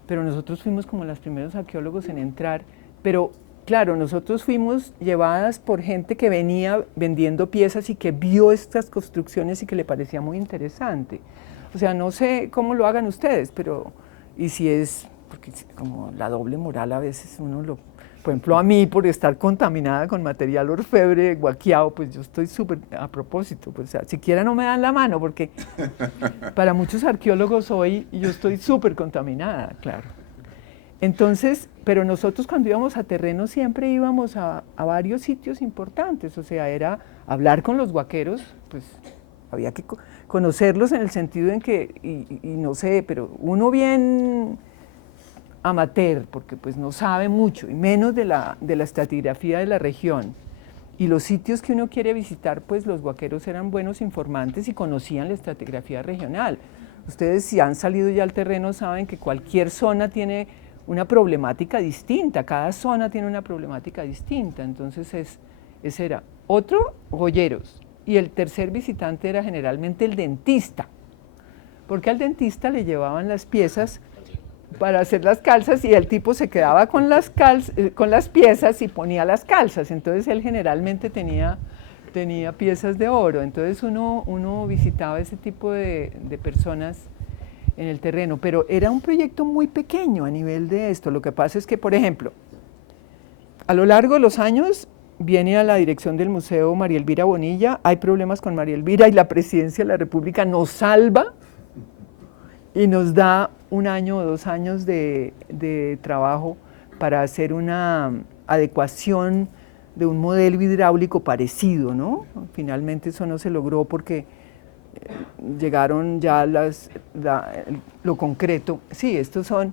Pero nosotros fuimos como los primeros arqueólogos en entrar, pero claro, nosotros fuimos llevadas por gente que venía vendiendo piezas y que vio estas construcciones y que le parecía muy interesante. O sea, no sé cómo lo hagan ustedes, pero, y si es, porque como la doble moral a veces uno lo, por ejemplo a mí por estar contaminada con material orfebre guaquiao, pues yo estoy súper, a propósito, pues o sea, siquiera no me dan la mano, porque para muchos arqueólogos hoy yo estoy súper contaminada, claro. Entonces, pero nosotros cuando íbamos a terreno siempre íbamos a varios sitios importantes, o sea, era hablar con los guaqueros, pues había que conocerlos en el sentido en que, y no sé, pero uno bien amateur, porque pues no sabe mucho, y menos de la estratigrafía de la región. Y los sitios que uno quiere visitar, pues los guaqueros eran buenos informantes y conocían la estratigrafía regional. Ustedes si han salido ya al terreno saben que cualquier zona tiene una problemática distinta, cada zona tiene una problemática distinta, entonces ese era. Otro, joyeros, y el tercer visitante era generalmente el dentista, porque al dentista le llevaban las piezas para hacer las calzas y el tipo se quedaba con las piezas y ponía las calzas, entonces él generalmente tenía piezas de oro, entonces uno visitaba ese tipo de personas en el terreno, pero era un proyecto muy pequeño a nivel de esto. Lo que pasa es que, por ejemplo, a lo largo de los años viene a la dirección del museo María Elvira Bonilla, hay problemas con María Elvira y la presidencia de la República nos salva y nos da 1 año o 2 años de trabajo para hacer una adecuación de un modelo hidráulico parecido, ¿no? Finalmente eso no se logró porque llegaron ya lo concreto. Sí, estos son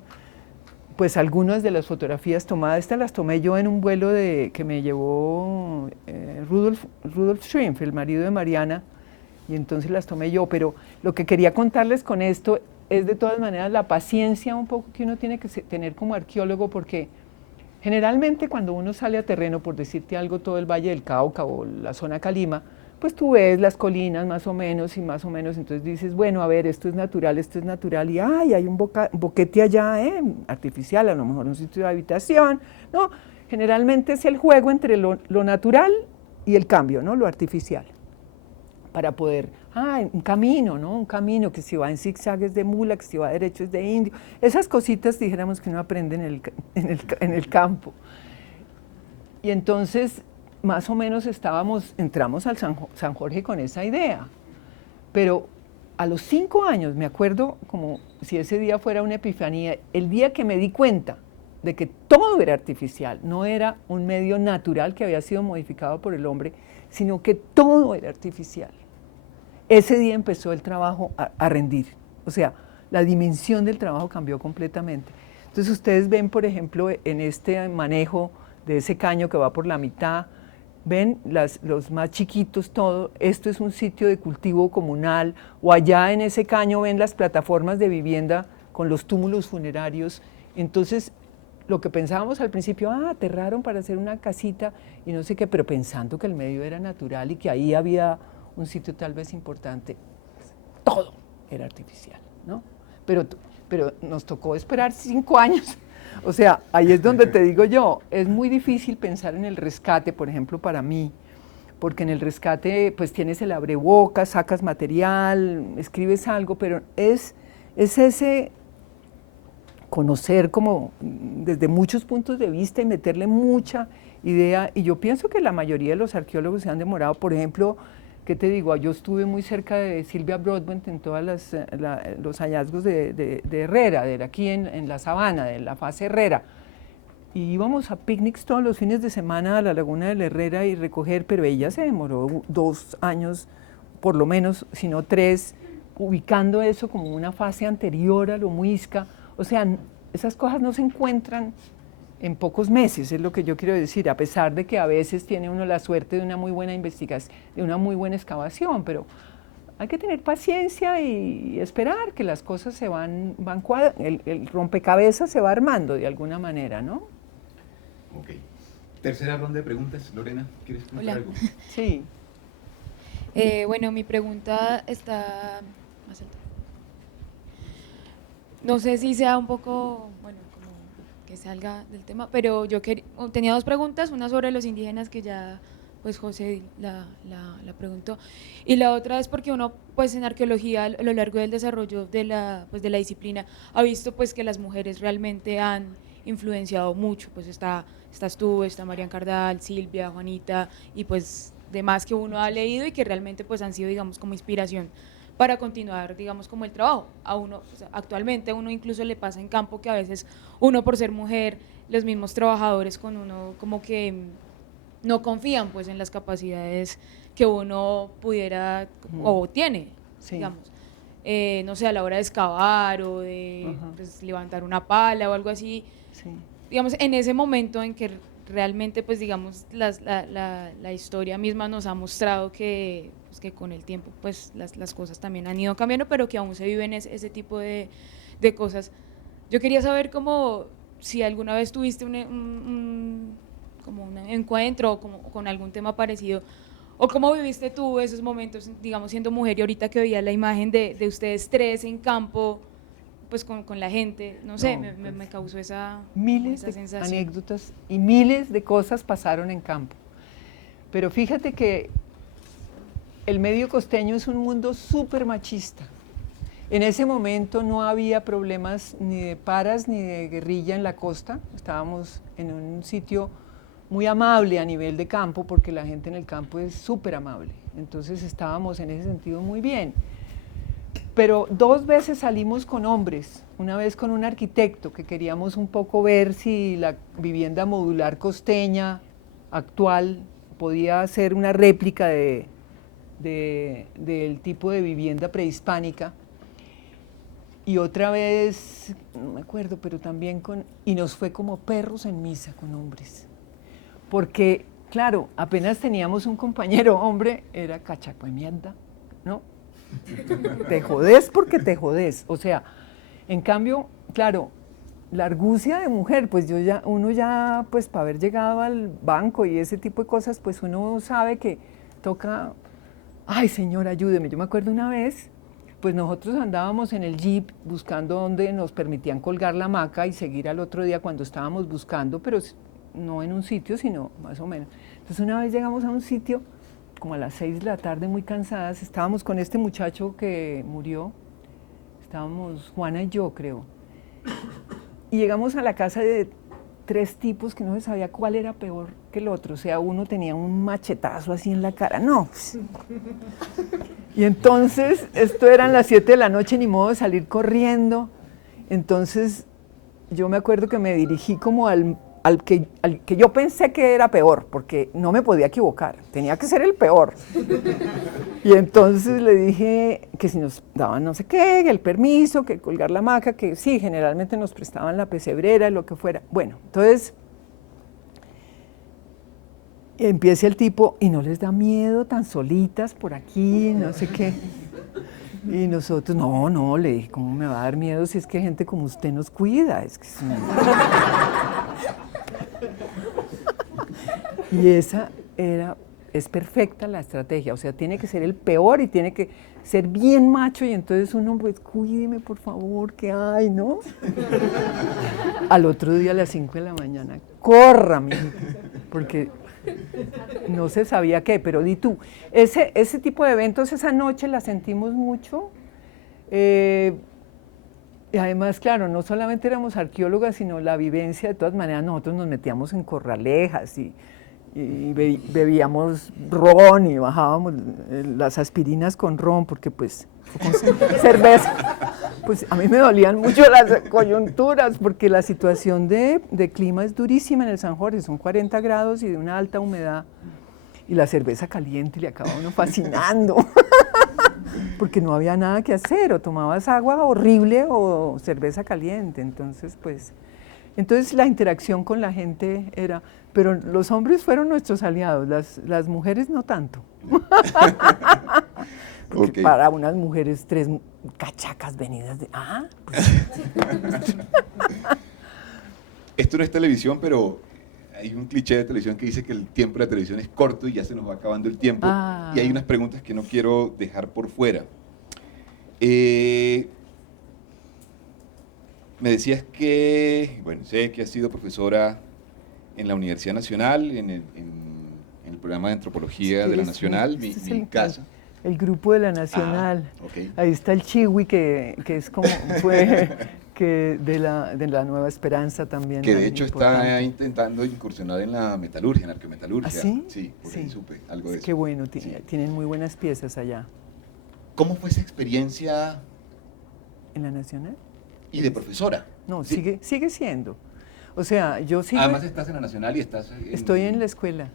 pues algunas de las fotografías tomadas. Estas las tomé yo en un vuelo que me llevó Rudolf Schrimpf, el marido de Mariana, y entonces las tomé yo, pero lo que quería contarles con esto es de todas maneras la paciencia un poco que uno tiene que tener como arqueólogo, porque generalmente cuando uno sale a terreno, por decirte algo, todo el Valle del Cauca o la zona Calima, pues tú ves las colinas más o menos, entonces dices, bueno, a ver, esto es natural, y ay, hay un boquete allá, artificial, a lo mejor un sitio de habitación, ¿no? Generalmente es el juego entre lo natural y el cambio, ¿no? Lo artificial, para poder, un camino, ¿no? Un camino que si va en zigzag es de mula, que si va derecho es de indio, esas cositas, dijéramos, que uno aprende en el campo. Y entonces, más o menos entramos al San Jorge con esa idea, pero a los 5 años, me acuerdo como si ese día fuera una epifanía, el día que me di cuenta de que todo era artificial, no era un medio natural que había sido modificado por el hombre, sino que todo era artificial. Ese día empezó el trabajo a rendir, o sea, la dimensión del trabajo cambió completamente. Entonces ustedes ven, por ejemplo, en este manejo de ese caño que va por la mitad, ven los más chiquitos, todo, esto es un sitio de cultivo comunal, o allá en ese caño ven las plataformas de vivienda con los túmulos funerarios. Entonces, lo que pensábamos al principio, aterraron para hacer una casita y no sé qué, pero pensando que el medio era natural y que ahí había un sitio tal vez importante, todo era artificial, ¿no? Pero nos tocó esperar 5 años. O sea, ahí es donde te digo yo, es muy difícil pensar en el rescate, por ejemplo, para mí, porque en el rescate pues tienes el abrebocas, sacas material, escribes algo, pero es ese conocer como desde muchos puntos de vista y meterle mucha idea, y yo pienso que la mayoría de los arqueólogos se han demorado. Por ejemplo, ¿qué te digo? Yo estuve muy cerca de Silvia Broadbent en todos los hallazgos de Herrera, de aquí en la sabana, de la fase Herrera. Y íbamos a picnics todos los fines de semana a la laguna de la Herrera y recoger, pero ella se demoró 2 años, por lo menos, si no 3, ubicando eso como una fase anterior a lo muisca. O sea, esas cosas no se encuentran en pocos meses, es lo que yo quiero decir, a pesar de que a veces tiene uno la suerte de una muy buena investigación, de una muy buena excavación, pero hay que tener paciencia y esperar que las cosas se van el rompecabezas se va armando de alguna manera, ¿no? Ok. Tercera ronda de preguntas. Lorena, ¿quieres preguntar Hola. algo? Sí. Bueno, mi pregunta está más alta. No sé si sea un poco, bueno, como que salga del tema, pero yo tenía dos preguntas, una sobre los indígenas que ya pues José la preguntó, y la otra es porque uno pues en arqueología a lo largo del desarrollo de la disciplina ha visto pues que las mujeres realmente han influenciado mucho, pues estás tú, está Marian Cardal, Silvia, Juanita y pues demás que uno ha leído y que realmente pues han sido digamos como inspiración para continuar, digamos, como el trabajo. A uno, o sea, actualmente a uno incluso le pasa en campo que a veces uno por ser mujer, los mismos trabajadores con uno como que no confían pues en las capacidades que uno pudiera o tiene, Sí. digamos. No sé, a la hora de excavar o de pues, levantar una pala o algo así. Sí. Digamos, en ese momento en que realmente, pues digamos, la historia misma nos ha mostrado que, pues, que con el tiempo pues las cosas también han ido cambiando, pero que aún se viven ese tipo de cosas. Yo quería saber como si alguna vez tuviste como un encuentro o como, con algún tema parecido, o cómo viviste tú esos momentos, digamos, siendo mujer y ahorita que veía la imagen de ustedes tres en campo, pues con la gente, no sé, me causó esa sensación. Anécdotas y miles de cosas pasaron en campo. Pero fíjate que el medio costeño es un mundo súper machista. En ese momento no había problemas ni de paras ni de guerrilla en la costa. Estábamos en un sitio muy amable a nivel de campo, porque la gente en el campo es súper amable. Entonces estábamos en ese sentido muy bien. Pero 2 veces salimos con hombres, una vez con un arquitecto que queríamos un poco ver si la vivienda modular costeña actual podía ser una réplica del tipo de vivienda prehispánica. Y otra vez, no me acuerdo, pero también y nos fue como perros en misa con hombres. Porque, claro, apenas teníamos un compañero hombre, era cachacuemienda, ¿no? Te jodés porque te jodés. O sea, en cambio, claro, la argucia de mujer, pues uno ya, pues para haber llegado al banco y ese tipo de cosas, pues uno sabe que toca, ay señor, ayúdeme. Yo me acuerdo una vez, pues nosotros andábamos en el jeep buscando dónde nos permitían colgar la hamaca y seguir al otro día cuando estábamos buscando, pero no en un sitio, sino más o menos. Entonces una vez llegamos a un sitio, como a las 6 de la tarde, muy cansadas, estábamos con este muchacho que murió, estábamos Juana y yo, creo, y llegamos a la casa de 3 tipos que no se sabía cuál era peor que el otro, o sea, uno tenía un machetazo así en la cara, no. Y entonces, esto eran las 7 de la noche, ni modo de salir corriendo, entonces yo me acuerdo que me dirigí como al que yo pensé que era peor, porque no me podía equivocar, tenía que ser el peor. Y entonces le dije que si nos daban no sé qué, el permiso, que colgar la hamaca, que sí, generalmente nos prestaban la pesebrera, lo que fuera. Bueno, entonces empieza el tipo, y no les da miedo tan solitas por aquí, no sé qué. Y nosotros, no, le dije, ¿cómo me va a dar miedo si es que gente como usted nos cuida? Es que Y esa es perfecta la estrategia, o sea, tiene que ser el peor y tiene que ser bien macho, y entonces uno, pues, cuídeme por favor, ¿qué hay, no? Al otro día a las 5 de la mañana, corra, mijito, porque no se sabía qué, pero di tú, ese tipo de eventos esa noche la sentimos mucho, y además, claro, no solamente éramos arqueólogas, sino la vivencia, de todas maneras, nosotros nos metíamos en corralejas y bebíamos ron y bajábamos las aspirinas con ron, porque pues con cerveza, pues a mí me dolían mucho las coyunturas, porque la situación de clima es durísima en el San Jorge, son 40 grados y de una alta humedad, y la cerveza caliente le acaba a uno fascinando, porque no había nada que hacer, o tomabas agua horrible o cerveza caliente, entonces pues Entonces la interacción con la gente era, pero los hombres fueron nuestros aliados, las mujeres no tanto. Porque Ok. para unas mujeres 3 cachacas venidas de... pues, Esto no es televisión, pero hay un cliché de televisión que dice que el tiempo de la televisión es corto y ya se nos va acabando el tiempo. Ah. Y hay unas preguntas que no quiero dejar por fuera. Me decías que, bueno, sé que has sido profesora en la Universidad Nacional, en el programa de antropología Sí, de la sí, Nacional, este es mi casa. el grupo de la Nacional. Ok. Ahí está el Chiwi, que es como fue que de la Nueva Esperanza también. Que de también hecho importante. está intentando incursionar en la metalurgia, en la arqueometalurgia. ¿Ah, sí? Sí, por ahí Sí. supe algo de eso. Qué bueno, Sí. tienen muy buenas piezas allá. ¿Cómo fue esa experiencia ¿En la Nacional? y de profesora? No, Sí. sigue siendo. O sea, yo sigo... Además estás en la Nacional y estás Estoy en la escuela.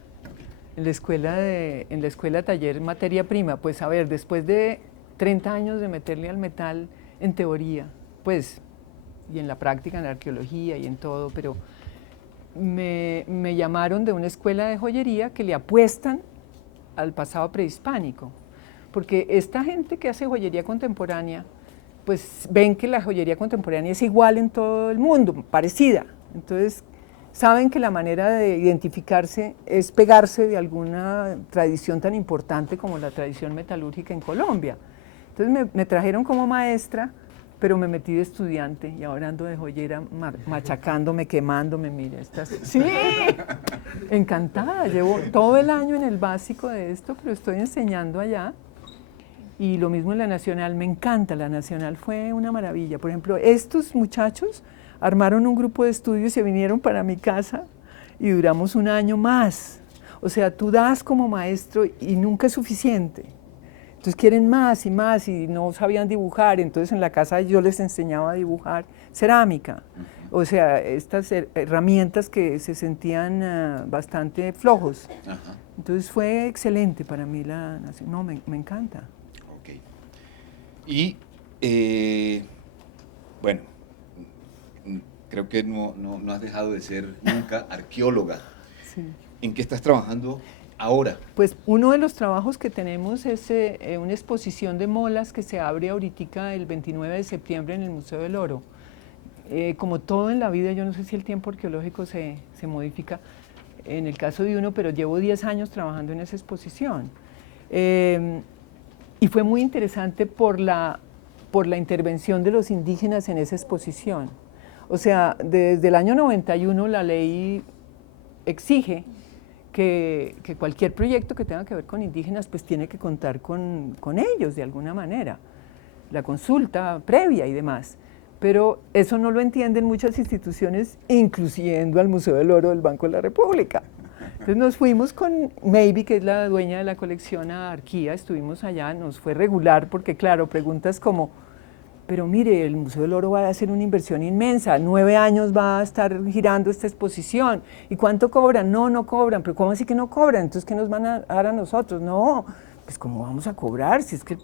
En la escuela taller materia prima. Pues a ver, después de 30 años de meterle al metal en teoría, pues, y en la práctica, en la arqueología y en todo, pero me llamaron de una escuela de joyería que le apuestan al pasado prehispánico. Porque esta gente que hace joyería contemporánea, pues ven que la joyería contemporánea es igual en todo el mundo, parecida. Entonces, saben que la manera de identificarse es pegarse de alguna tradición tan importante como la tradición metalúrgica en Colombia. Entonces me trajeron como maestra, pero me metí de estudiante y ahora ando de joyera machacándome, quemándome, mire, sí, encantada, llevo todo el año en el básico de esto, pero estoy enseñando allá. Y lo mismo en la Nacional, me encanta, la Nacional fue una maravilla. Por ejemplo, estos muchachos armaron un grupo de estudio y se vinieron para mi casa y duramos un año más. O sea, tú das como maestro y nunca es suficiente. Entonces quieren más y no sabían dibujar, entonces en la casa yo les enseñaba a dibujar cerámica. O sea, estas herramientas que se sentían bastante flojos. Ajá. Entonces fue excelente para mí la Nacional. No, me encanta. Ok. Y, bueno, creo que no has dejado de ser nunca arqueóloga. Sí. ¿En qué estás trabajando ahora? Pues uno de los trabajos que tenemos es una exposición de molas que se abre ahorita el 29 de septiembre en el Museo del Oro. Como todo en la vida, yo no sé si el tiempo arqueológico se modifica en el caso de uno, pero llevo 10 años trabajando en esa exposición. Y fue muy interesante por la intervención de los indígenas en esa exposición. O sea, desde el año 91 la ley exige que cualquier proyecto que tenga que ver con indígenas pues tiene que contar con ellos de alguna manera, la consulta previa y demás. Pero eso no lo entienden muchas instituciones, incluyendo al Museo del Oro del Banco de la República. Entonces nos fuimos con Maybe, que es la dueña de la colección, a Arquía, estuvimos allá, nos fue regular porque claro, preguntas como, pero mire, el Museo del Oro va a hacer una inversión inmensa, 9 años va a estar girando esta exposición, ¿y cuánto cobran? No cobran, pero ¿cómo así que no cobran? Entonces, ¿qué nos van a dar a nosotros? No, pues ¿cómo vamos a cobrar? Si es que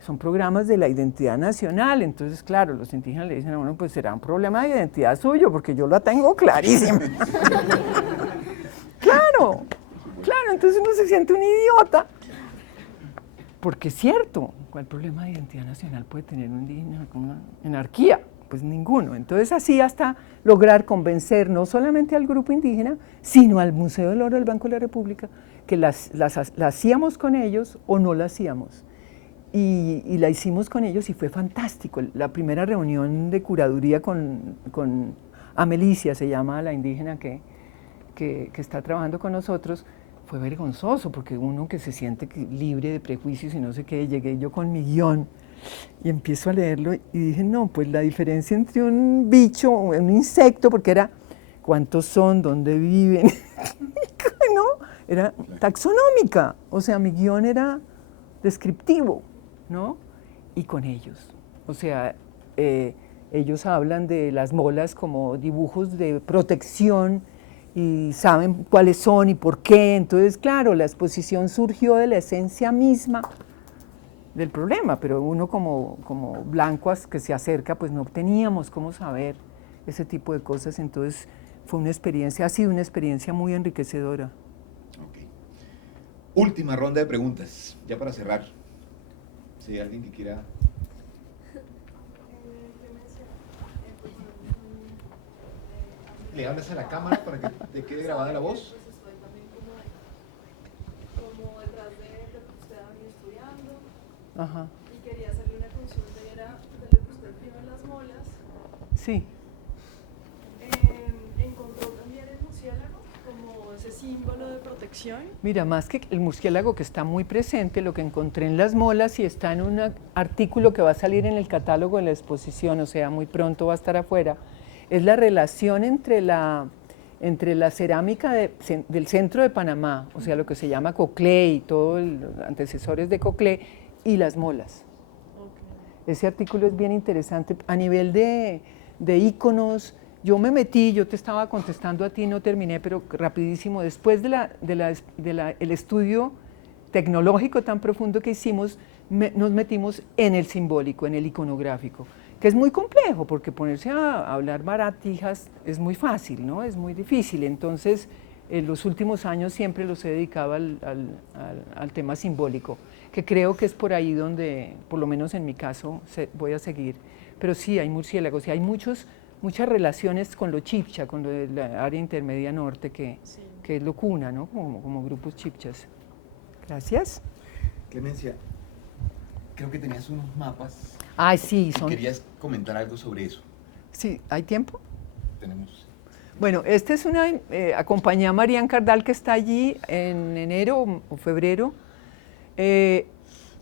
son programas de la identidad nacional. Entonces, claro, los indígenas le dicen a uno, pues será un problema de identidad suyo, porque yo la tengo clarísima. Claro, entonces uno se siente un idiota. Porque es cierto, ¿cuál problema de identidad nacional puede tener un indígena con una anarquía? Pues ninguno. Entonces así hasta lograr convencer no solamente al grupo indígena, sino al Museo del Oro del Banco de la República, que la hacíamos con ellos o no la hacíamos. Y la hicimos con ellos y fue fantástico. La primera reunión de curaduría con Amelicia, se llama la indígena que está trabajando con nosotros, fue vergonzoso, porque uno que se siente libre de prejuicios y no sé qué, llegué yo con mi guión y empiezo a leerlo y dije, no, pues la diferencia entre un bicho, un insecto, porque era cuántos son, dónde viven, ¿no? Era taxonómica, o sea, mi guión era descriptivo, ¿no? Y con ellos, o sea, ellos hablan de las molas como dibujos de protección y saben cuáles son y por qué. Entonces, claro, la exposición surgió de la esencia misma del problema, pero uno como blanco que se acerca, pues no teníamos cómo saber ese tipo de cosas. Entonces fue una experiencia, ha sido una experiencia muy enriquecedora. Ok. Última ronda de preguntas, ya para cerrar. Si hay alguien que quiera... ¿Le hablas a la cámara para que te quede grabada la voz? Pues estoy también como detrás de lo que usted ha venido estudiando. Ajá. Y quería hacerle una consulta y era de lo que usted escribe en las molas. Sí. ¿Encontró también el murciélago como ese símbolo de protección? Mira, más que el murciélago que está muy presente, lo que encontré en las molas y está en un artículo que va a salir en el catálogo de la exposición, o sea, muy pronto va a estar afuera, es la relación entre la cerámica del centro de Panamá, o sea, lo que se llama Coclé y todos los antecesores de Coclé, y las molas. Okay. Ese artículo es bien interesante. A nivel de íconos, yo me metí, yo te estaba contestando a ti, no terminé, pero rapidísimo, después el estudio tecnológico tan profundo que hicimos, nos metimos en el simbólico, en el iconográfico, que es muy complejo, porque ponerse a hablar baratijas es muy fácil, ¿no? Es muy difícil. Entonces, en los últimos años siempre los he dedicado al tema simbólico, que creo que es por ahí donde, por lo menos en mi caso, voy a seguir. Pero sí, hay murciélagos y hay muchas relaciones con lo chipcha, con lo de la área intermedia norte, que es lo cuna, ¿no? Como grupos chipchas. Gracias. Clemencia, creo que tenías unos mapas. Ah, sí, y son... querías comentar algo sobre eso. Sí, ¿hay tiempo? Tenemos... Bueno, esta es acompañé a Marian Cardal, que está allí en enero o febrero,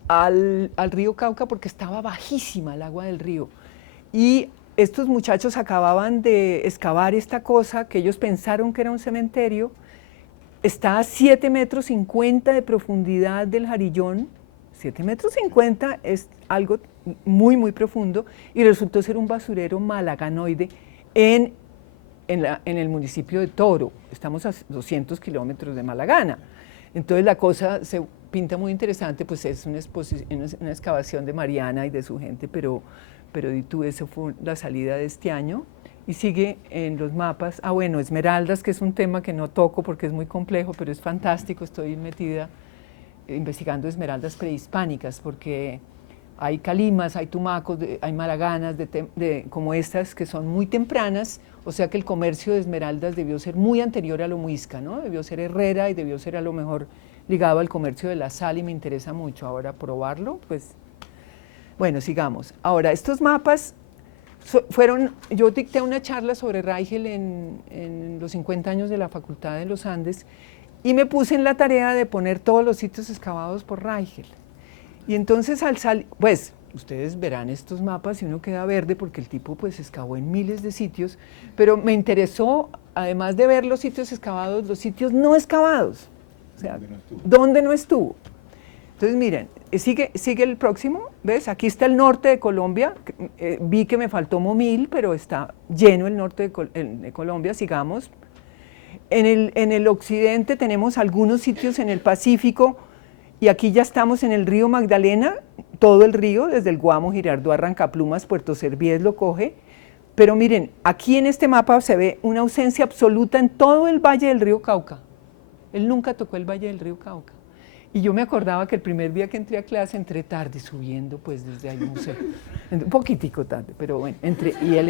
al río Cauca, porque estaba bajísima el agua del río. Y estos muchachos acababan de excavar esta cosa que ellos pensaron que era un cementerio. Está a 7,50 metros de profundidad del Jarillón. 7,50 metros es algo muy, muy profundo, y resultó ser un basurero malaganoide en el municipio de Toro. Estamos a 200 kilómetros de Malagana. Entonces la cosa se pinta muy interesante, pues es una excavación de Mariana y de su gente, pero eso fue la salida de este año, y sigue en los mapas. Ah, bueno, esmeraldas, que es un tema que no toco porque es muy complejo, pero es fantástico. Estoy metida investigando esmeraldas prehispánicas, porque hay calimas, hay tumacos, hay maraganas como estas, que son muy tempranas, o sea que el comercio de esmeraldas debió ser muy anterior a lo muisca, ¿no? Debió ser herrera y debió ser a lo mejor ligado al comercio de la sal, y me interesa mucho ahora probarlo, pues. Bueno, sigamos. Ahora, estos mapas yo dicté una charla sobre Rigel en los 50 años de la Facultad de los Andes, y me puse en la tarea de poner todos los sitios excavados por Rigel. Y entonces pues ustedes verán estos mapas y uno queda verde porque el tipo pues excavó en miles de sitios, pero me interesó, además de ver los sitios excavados, los sitios no excavados. O sea, ¿dónde no estuvo? Entonces miren, sigue el próximo, ¿ves? Aquí está el norte de Colombia, vi que me faltó Momil, pero está lleno el norte de Colombia, sigamos. En el occidente tenemos algunos sitios en el Pacífico, y aquí ya estamos en el río Magdalena, todo el río, desde el Guamo, Girardot, Arrancaplumas, Puerto Servies lo coge. Pero miren, aquí en este mapa se ve una ausencia absoluta en todo el valle del río Cauca. Él nunca tocó el valle del río Cauca. Y yo me acordaba que el primer día que entré a clase, entré tarde, subiendo pues desde ahí, no sé, un poquitico tarde, pero bueno, y él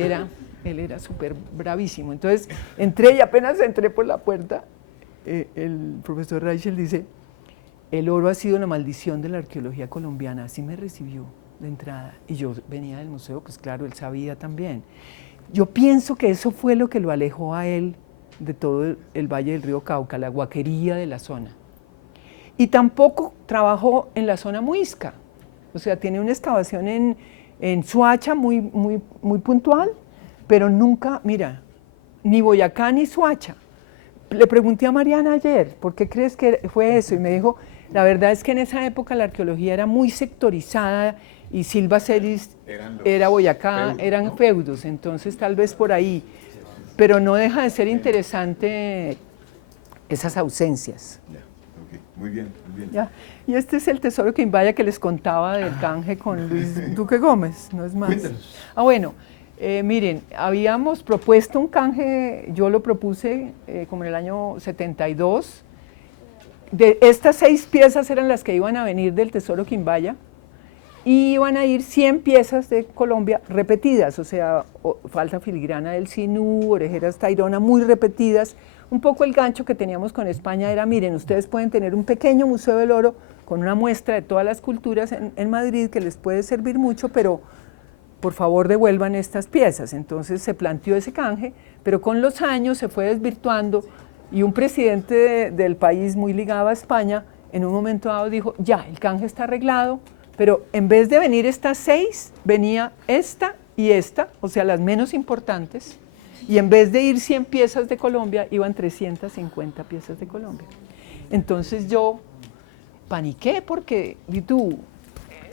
era súper bravísimo. Entonces entré, y apenas entré por la puerta, el profesor Reichel dice: el oro ha sido la maldición de la arqueología colombiana. Así me recibió de entrada. Y yo venía del museo, pues claro, él sabía también. Yo pienso que eso fue lo que lo alejó a él de todo el valle del río Cauca, la guaquería de la zona. Y tampoco trabajó en la zona muisca. O sea, tiene una excavación en Soacha muy, muy, muy puntual, pero nunca, mira, ni Boyacá ni Soacha. Le pregunté a Mariana ayer, ¿por qué crees que fue eso? Y me dijo, la verdad es que en esa época la arqueología era muy sectorizada, y Silva Celis era Boyacá, feudos, eran, ¿no?, feudos, entonces tal vez por ahí. Pero no deja de ser interesante esas ausencias. Ya, okay. Muy bien, muy bien. Ya. Y este es el tesoro que invaya que les contaba del canje con Luis Duque Gómez, no es más. Cuéntanos. Ah, bueno, Miren, habíamos propuesto un canje, yo lo propuse como en el año 72. De estas 6 piezas eran las que iban a venir del Tesoro Quimbaya y iban a ir 100 piezas de Colombia repetidas, o sea, falsa filigrana del Sinú, orejeras Tayrona muy repetidas. Un poco el gancho que teníamos con España era, miren, ustedes pueden tener un pequeño Museo del Oro con una muestra de todas las culturas en Madrid que les puede servir mucho, pero por favor devuelvan estas piezas. Entonces se planteó ese canje, pero con los años se fue desvirtuando y un presidente del país muy ligado a España en un momento dado dijo, ya, el canje está arreglado, pero en vez de venir estas 6, venía esta y esta, o sea, las menos importantes, y en vez de ir 100 piezas de Colombia, iban 350 piezas de Colombia. Entonces yo paniqué porque, y tú,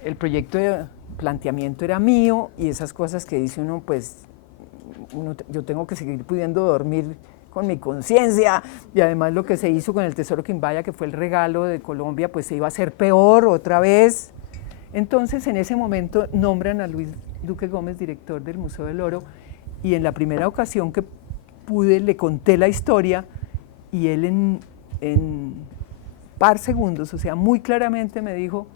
el proyecto de planteamiento era mío y esas cosas que dice uno, pues, yo tengo que seguir pudiendo dormir con mi conciencia, y además lo que se hizo con el Tesoro Quimbaya, que fue el regalo de Colombia, pues se iba a hacer peor otra vez. Entonces en ese momento nombran a Luis Duque Gómez director del Museo del Oro, y en la primera ocasión que pude le conté la historia y él en par segundos, o sea, muy claramente me dijo,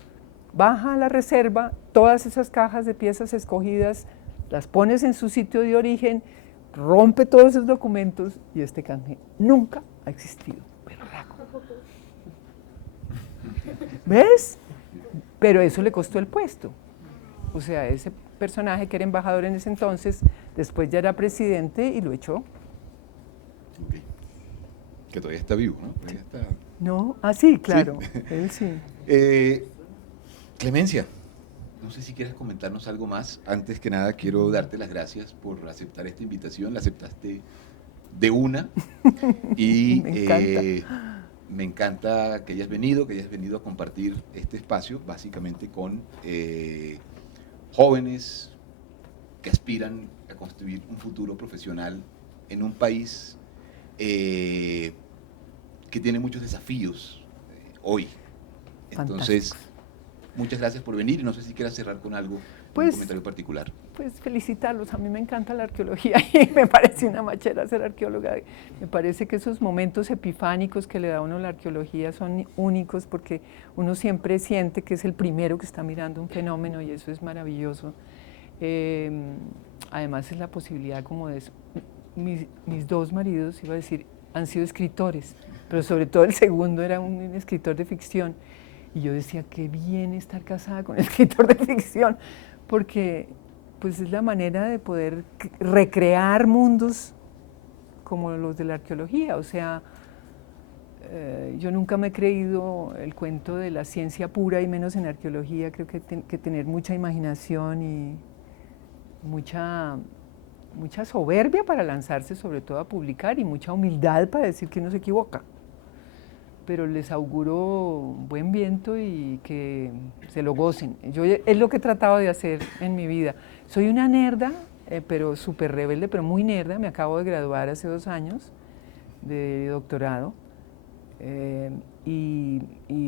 baja a la reserva, todas esas cajas de piezas escogidas, las pones en su sitio de origen, rompe todos esos documentos y este canje nunca ha existido. Berraco. ¿Ves? Pero eso le costó el puesto. O sea, ese personaje que era embajador en ese entonces, después ya era presidente y lo echó. Okay. Que todavía está vivo, ¿no? Todavía está... No, sí, claro, sí. Él sí. Clemencia, no sé si quieres comentarnos algo más. Antes que nada, quiero darte las gracias por aceptar esta invitación. La aceptaste de una. Y me encanta que hayas venido a compartir este espacio, básicamente con jóvenes que aspiran a construir un futuro profesional en un país que tiene muchos desafíos hoy. Entonces, fantástico. Muchas gracias por venir y no sé si quieras cerrar con algo, un comentario particular. Pues felicitarlos, a mí me encanta la arqueología y me parece una machera ser arqueóloga. Me parece que esos momentos epifánicos que le da a uno la arqueología son únicos porque uno siempre siente que es el primero que está mirando un fenómeno y eso es maravilloso. Además es la posibilidad como de eso. Mis 2 maridos, iba a decir, han sido escritores, pero sobre todo el segundo era un escritor de ficción. Y yo decía, qué bien estar casada con el escritor de ficción, porque pues es la manera de poder recrear mundos como los de la arqueología. O sea, yo nunca me he creído el cuento de la ciencia pura y menos en arqueología. Creo que hay que tener mucha imaginación y mucha soberbia para lanzarse sobre todo a publicar y mucha humildad para decir que uno se equivoca. Pero les auguro buen viento y que se lo gocen. Es lo que he tratado de hacer en mi vida. Soy una nerda, pero súper rebelde, pero muy nerda. Me acabo de graduar hace 2 años de doctorado y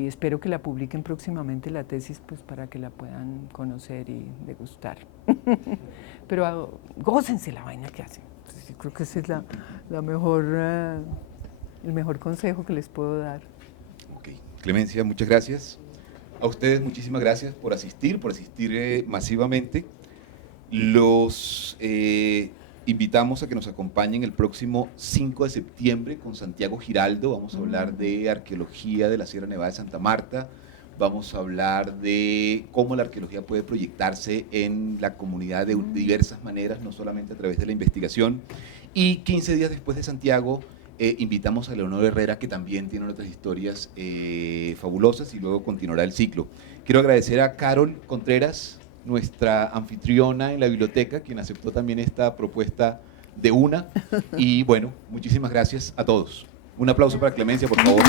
espero que la publiquen próximamente la tesis pues, para que la puedan conocer y degustar. Pero gócense la vaina que hacen. Yo creo que esa es la mejor... el mejor consejo que les puedo dar. Ok, Clemencia, muchas gracias. A ustedes muchísimas gracias por asistir masivamente. Los invitamos a que nos acompañen el próximo 5 de septiembre con Santiago Giraldo. Vamos a hablar de arqueología de la Sierra Nevada de Santa Marta. Vamos a hablar de cómo la arqueología puede proyectarse en la comunidad de diversas maneras, no solamente a través de la investigación. Y 15 días después de Santiago, invitamos a Leonor Herrera, que también tiene otras historias fabulosas, y luego continuará el ciclo. Quiero agradecer a Carol Contreras, nuestra anfitriona en la biblioteca, quien aceptó también esta propuesta de una. Y bueno, muchísimas gracias a todos. Un aplauso para Clemencia, por favor.